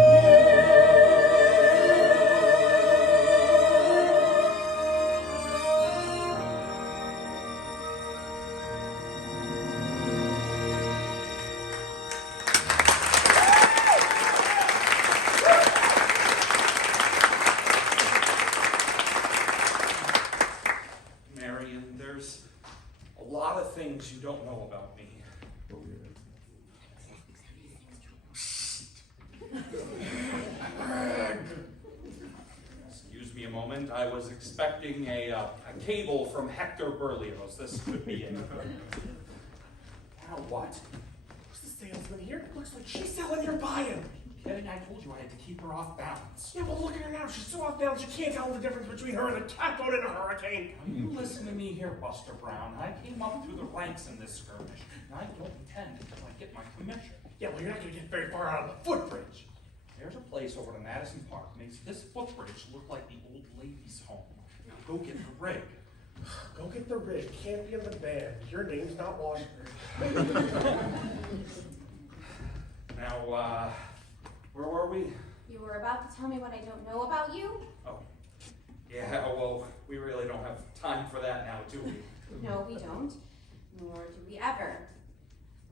Marion, there's a lot of things you don't know about me. Excuse me a moment. I was expecting a cable from Hector Berlioz. This could be it. Now what? Who's the salesman here? Looks like she's selling your buying. Kidding? I told you I had to keep her off balance. Yeah, well, look at her now. She's so off balance, you can't tell the difference between her and a catboat in a hurricane. Now, you listen to me here, Buster Brown. I came up through the ranks in this skirmish, and I don't intend until I get my commission. Yeah, well, you're not going to get very far out of the footbridge. There's a place over to Madison Park makes this footbridge look like the old ladies' home. Now go get the rig. Go get the rig. Can't be in the band. Your name's not Washington. Now, where were we? You were about to tell me what I don't know about you? Oh, yeah, well, we really don't have time for that now, do we? No, we don't. Nor do we ever.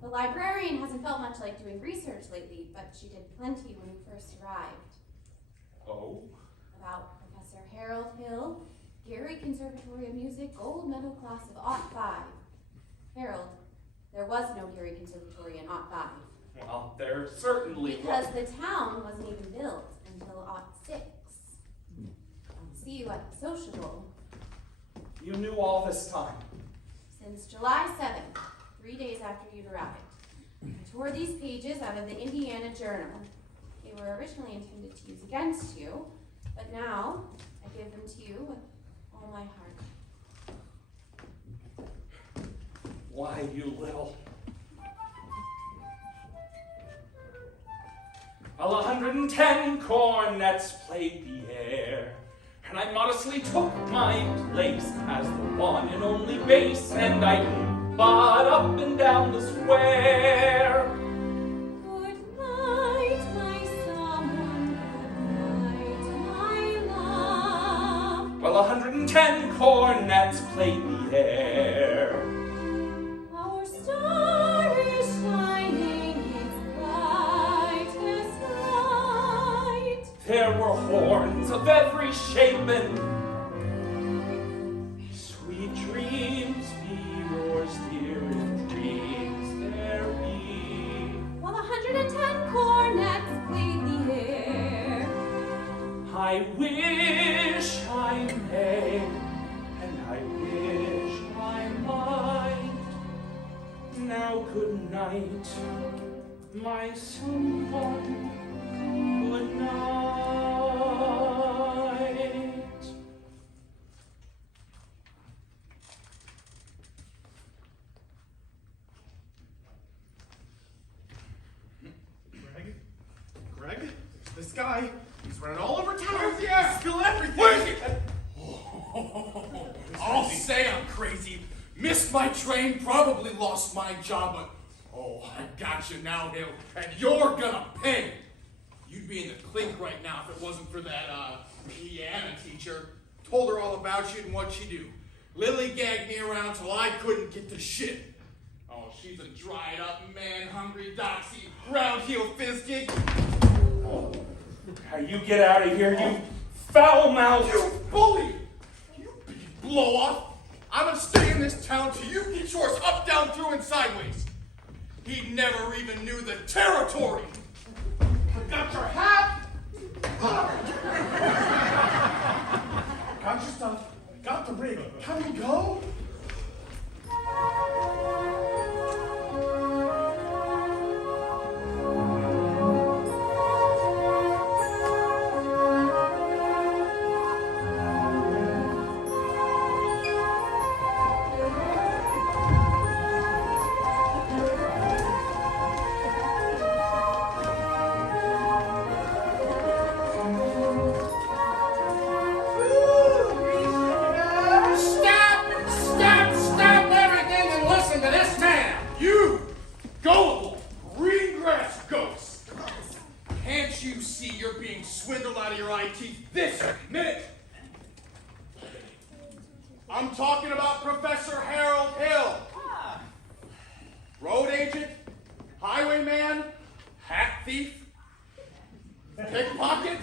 The librarian hasn't felt much like doing research lately, but she did plenty when you first arrived. Oh? About Professor Harold Hill, Gary Conservatory of Music, gold medal class of '05. Harold, there was no Gary Conservatory in '05. Well, there certainly Because was. the town wasn't even built until '06. I'll see you at the sociable. You knew all this time. Since July 7th, 3 days after you'd arrived. I tore these pages out of the Indiana Journal. They were originally intended to use against you, but now I give them to you with all my heart. Why, you little... while 110 cornets played the air. And I modestly took my place as the one and only bass, and I bought up and down the square. Good night, my someone, good night, my love. While 110 cornets played the air. Our star is shining its brightest light. There were horns of every shape, and sweet dreams be yours, dear, if dreams there be. While 110 cornets played the air. I wish I may, and I wish I might. Now good night, my someone, good night. Greg, this guy, he's running all over town. Where's he at? Spill everything. Where's he? I'll say I'm crazy. Missed my train, probably lost my job, but oh, I got you now, Hill, and you're gonna pay. You'd be in the clink right now if it wasn't for that piano teacher. Told her all about you and what you do. Lily gagged me around till I couldn't get to shit. Oh, she's a dried up, man-hungry doxy, round-heel fizz-gig. Now you get out of here, you foul-mouthed. You bully! You big blow-off! I'm gonna stay in this town till you get yours up, down, through, and sideways. He never even knew the territory. I got your hat. Got your stuff. Got the rig. Can we go? Stop everything and listen to this man. You gullible green grass ghost! Can't you see you're being swindled out of your eye teeth this minute? I'm talking about Professor Harold Hill. Road agent, highwayman, hat thief, pickpocket.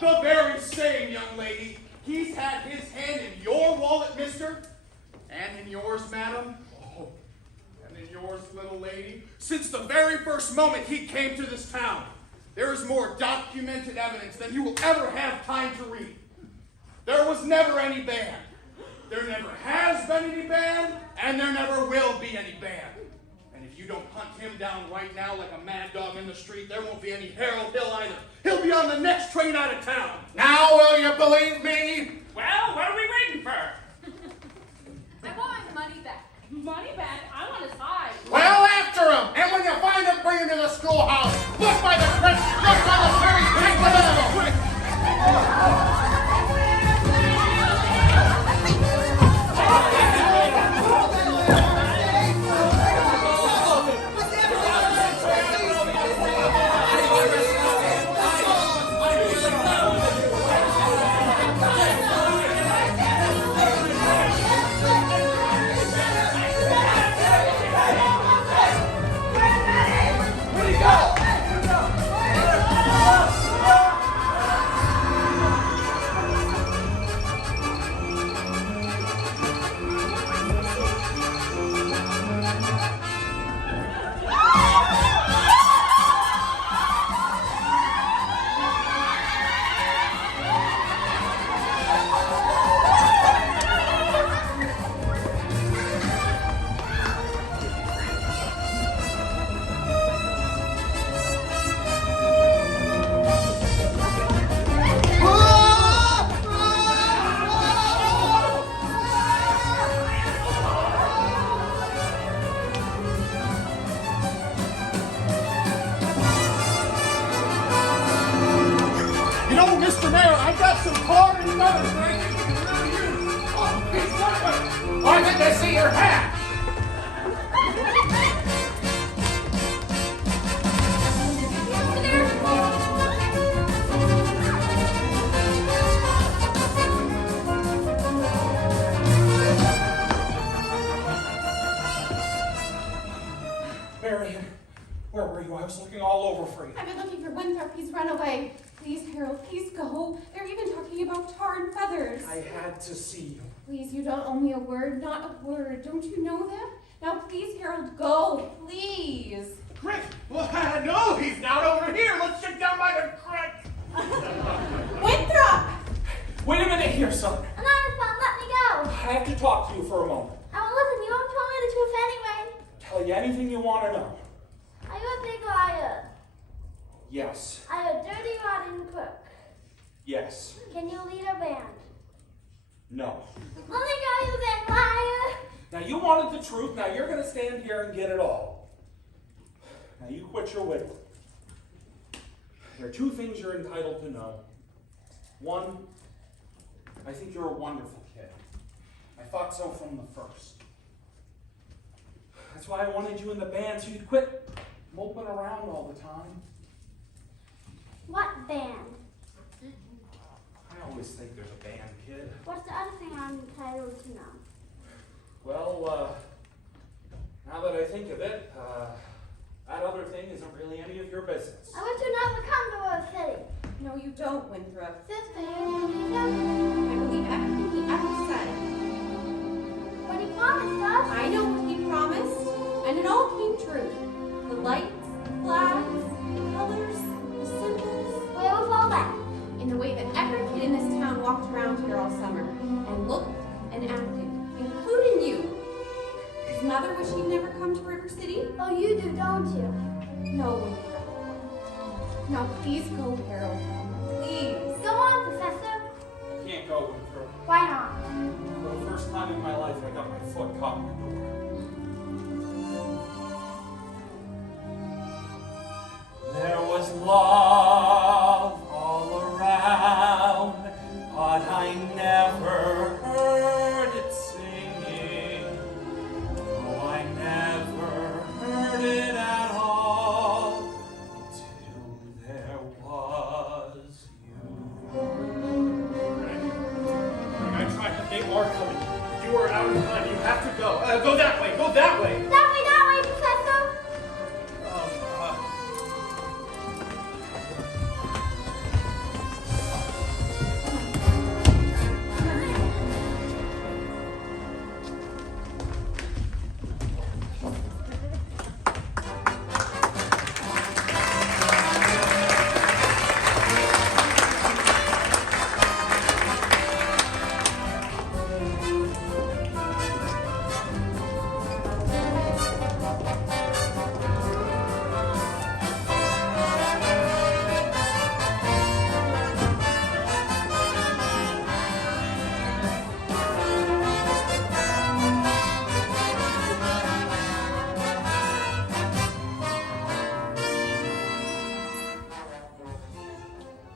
The very same, young lady. He's had his hand in your wallet, mister, and in yours, madam. Oh, and in yours, little lady. Since the very first moment he came to this town, there is more documented evidence than you will ever have time to read. There was never any band. There never has been any band, and there never will be any band. And if you don't hunt him down right now like a mad dog in the street, there won't be any Harold Hill either. He'll be on the next train out of town. Now will you believe me? Well, what are we waiting for? I want my money back. Money back? I want his hide. Well, after him. And when you find him, bring him to the schoolhouse. Look by the crest, look by the very pick of them. I've got some corn and feathers that I think we can really use. Oh, he's perfect. I think I see your hat. Marion, where were you? I was looking all over for you. I've been looking for Winthrop. He's run away. Please, Harold, please go. They're even talking about tar and feathers. I had to see you. Please, you don't owe me a word, not a word. Don't you know that? Now, please, Harold, go, please. Crick! Well, no, he's not over here. Let's check down by the crick. Winthrop! Wait a minute here, son. I'm not your fun. Let me go. I have to talk to you for a moment. I won't listen. You won't tell me the truth anyway. Tell you anything you want to know. Are you a big liar? Yes. Are you a dirty, rotten crook? Yes. Can you lead a band? No. Let me go, you big liar. Now you wanted the truth. Now you're going to stand here and get it all. Now you quit your whittling. There are two things you're entitled to know. One, I think you're a wonderful kid. I thought so from the first. That's why I wanted you in the band, so you'd quit moping around all the time. What band? I always think there's a band, kid. What's the other thing I'm entitled to know? Well, now that I think of it, that other thing isn't really any of your business. I want you not to come to Rose City. No, you don't, Winthrop. Sister, you believe him? I believe everything he ever said. What he promised us? I know what he promised, and it all came true. The lights, the flags, the colors, the symbols. Where was all that? In the way that every kid in this town walked around here all summer and looked and acted, including you. His mother wished he'd never come to River City. Oh, you do, don't you? No, Winthrop. Now please go, Harold. Please. Go on, Professor. I can't go, Winthrop. Why not? For the first time in my life, I got my foot caught in the door. There was love all around, but I never heard it singing. No, I never heard it at all till there was you. I tried, but they are coming. You are out of time. You have to go. Go that way. Go that way. That way, Professor.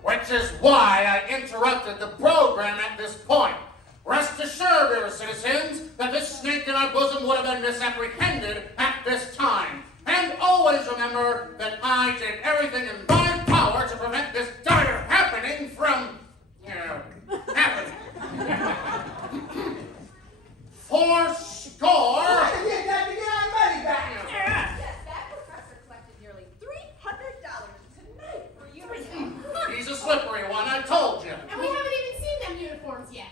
Which is why I interrupted the program at this point. Rest assured, dear citizens, that this snake in our bosom would have been misapprehended at this time. And always remember that I did everything in my power to prevent this dire happening from, happening. Fourscore. You got to get our money back. Yes, that professor collected nearly $300 tonight for you. He's a slippery one, I told you. And we haven't even seen them uniforms yet.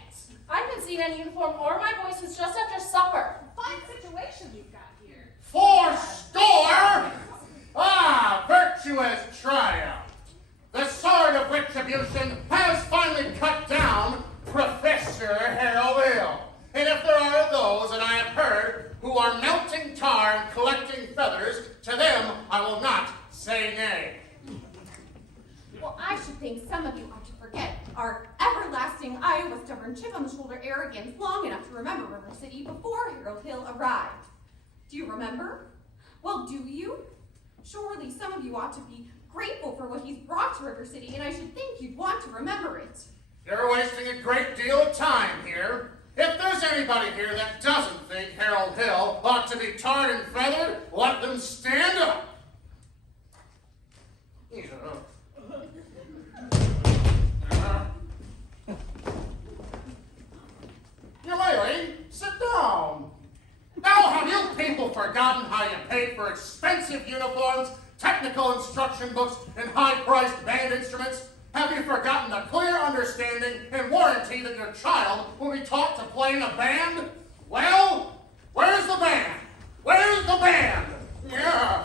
I haven't seen any uniform or my voice was just after supper. Fine situation you've got here. Fourscore. Ah, virtuous triumph. The sword of retribution has finally cut down Professor Harold Hill. And if there are those, and I have heard, who are melting tar and collecting feathers, to them I will not say nay. Well, I should think some of you ought to forget our everlasting Iowa stubborn chip on the shoulder arrogance long enough to remember River City before Harold Hill arrived. Do you remember? Well, do you? Surely some of you ought to be grateful for what he's brought to River City, and I should think you'd want to remember it. You're wasting a great deal of time here. If there's anybody here that doesn't think Harold Hill ought to be tarred and feathered, let them stand up. You lady, sit down. Now, have you people forgotten how you paid for expensive uniforms, technical instruction books, and high-priced band instruments? Have you forgotten the clear understanding and warranty that your child will be taught to play in a band? Well, where's the band? Where's the band? Yeah.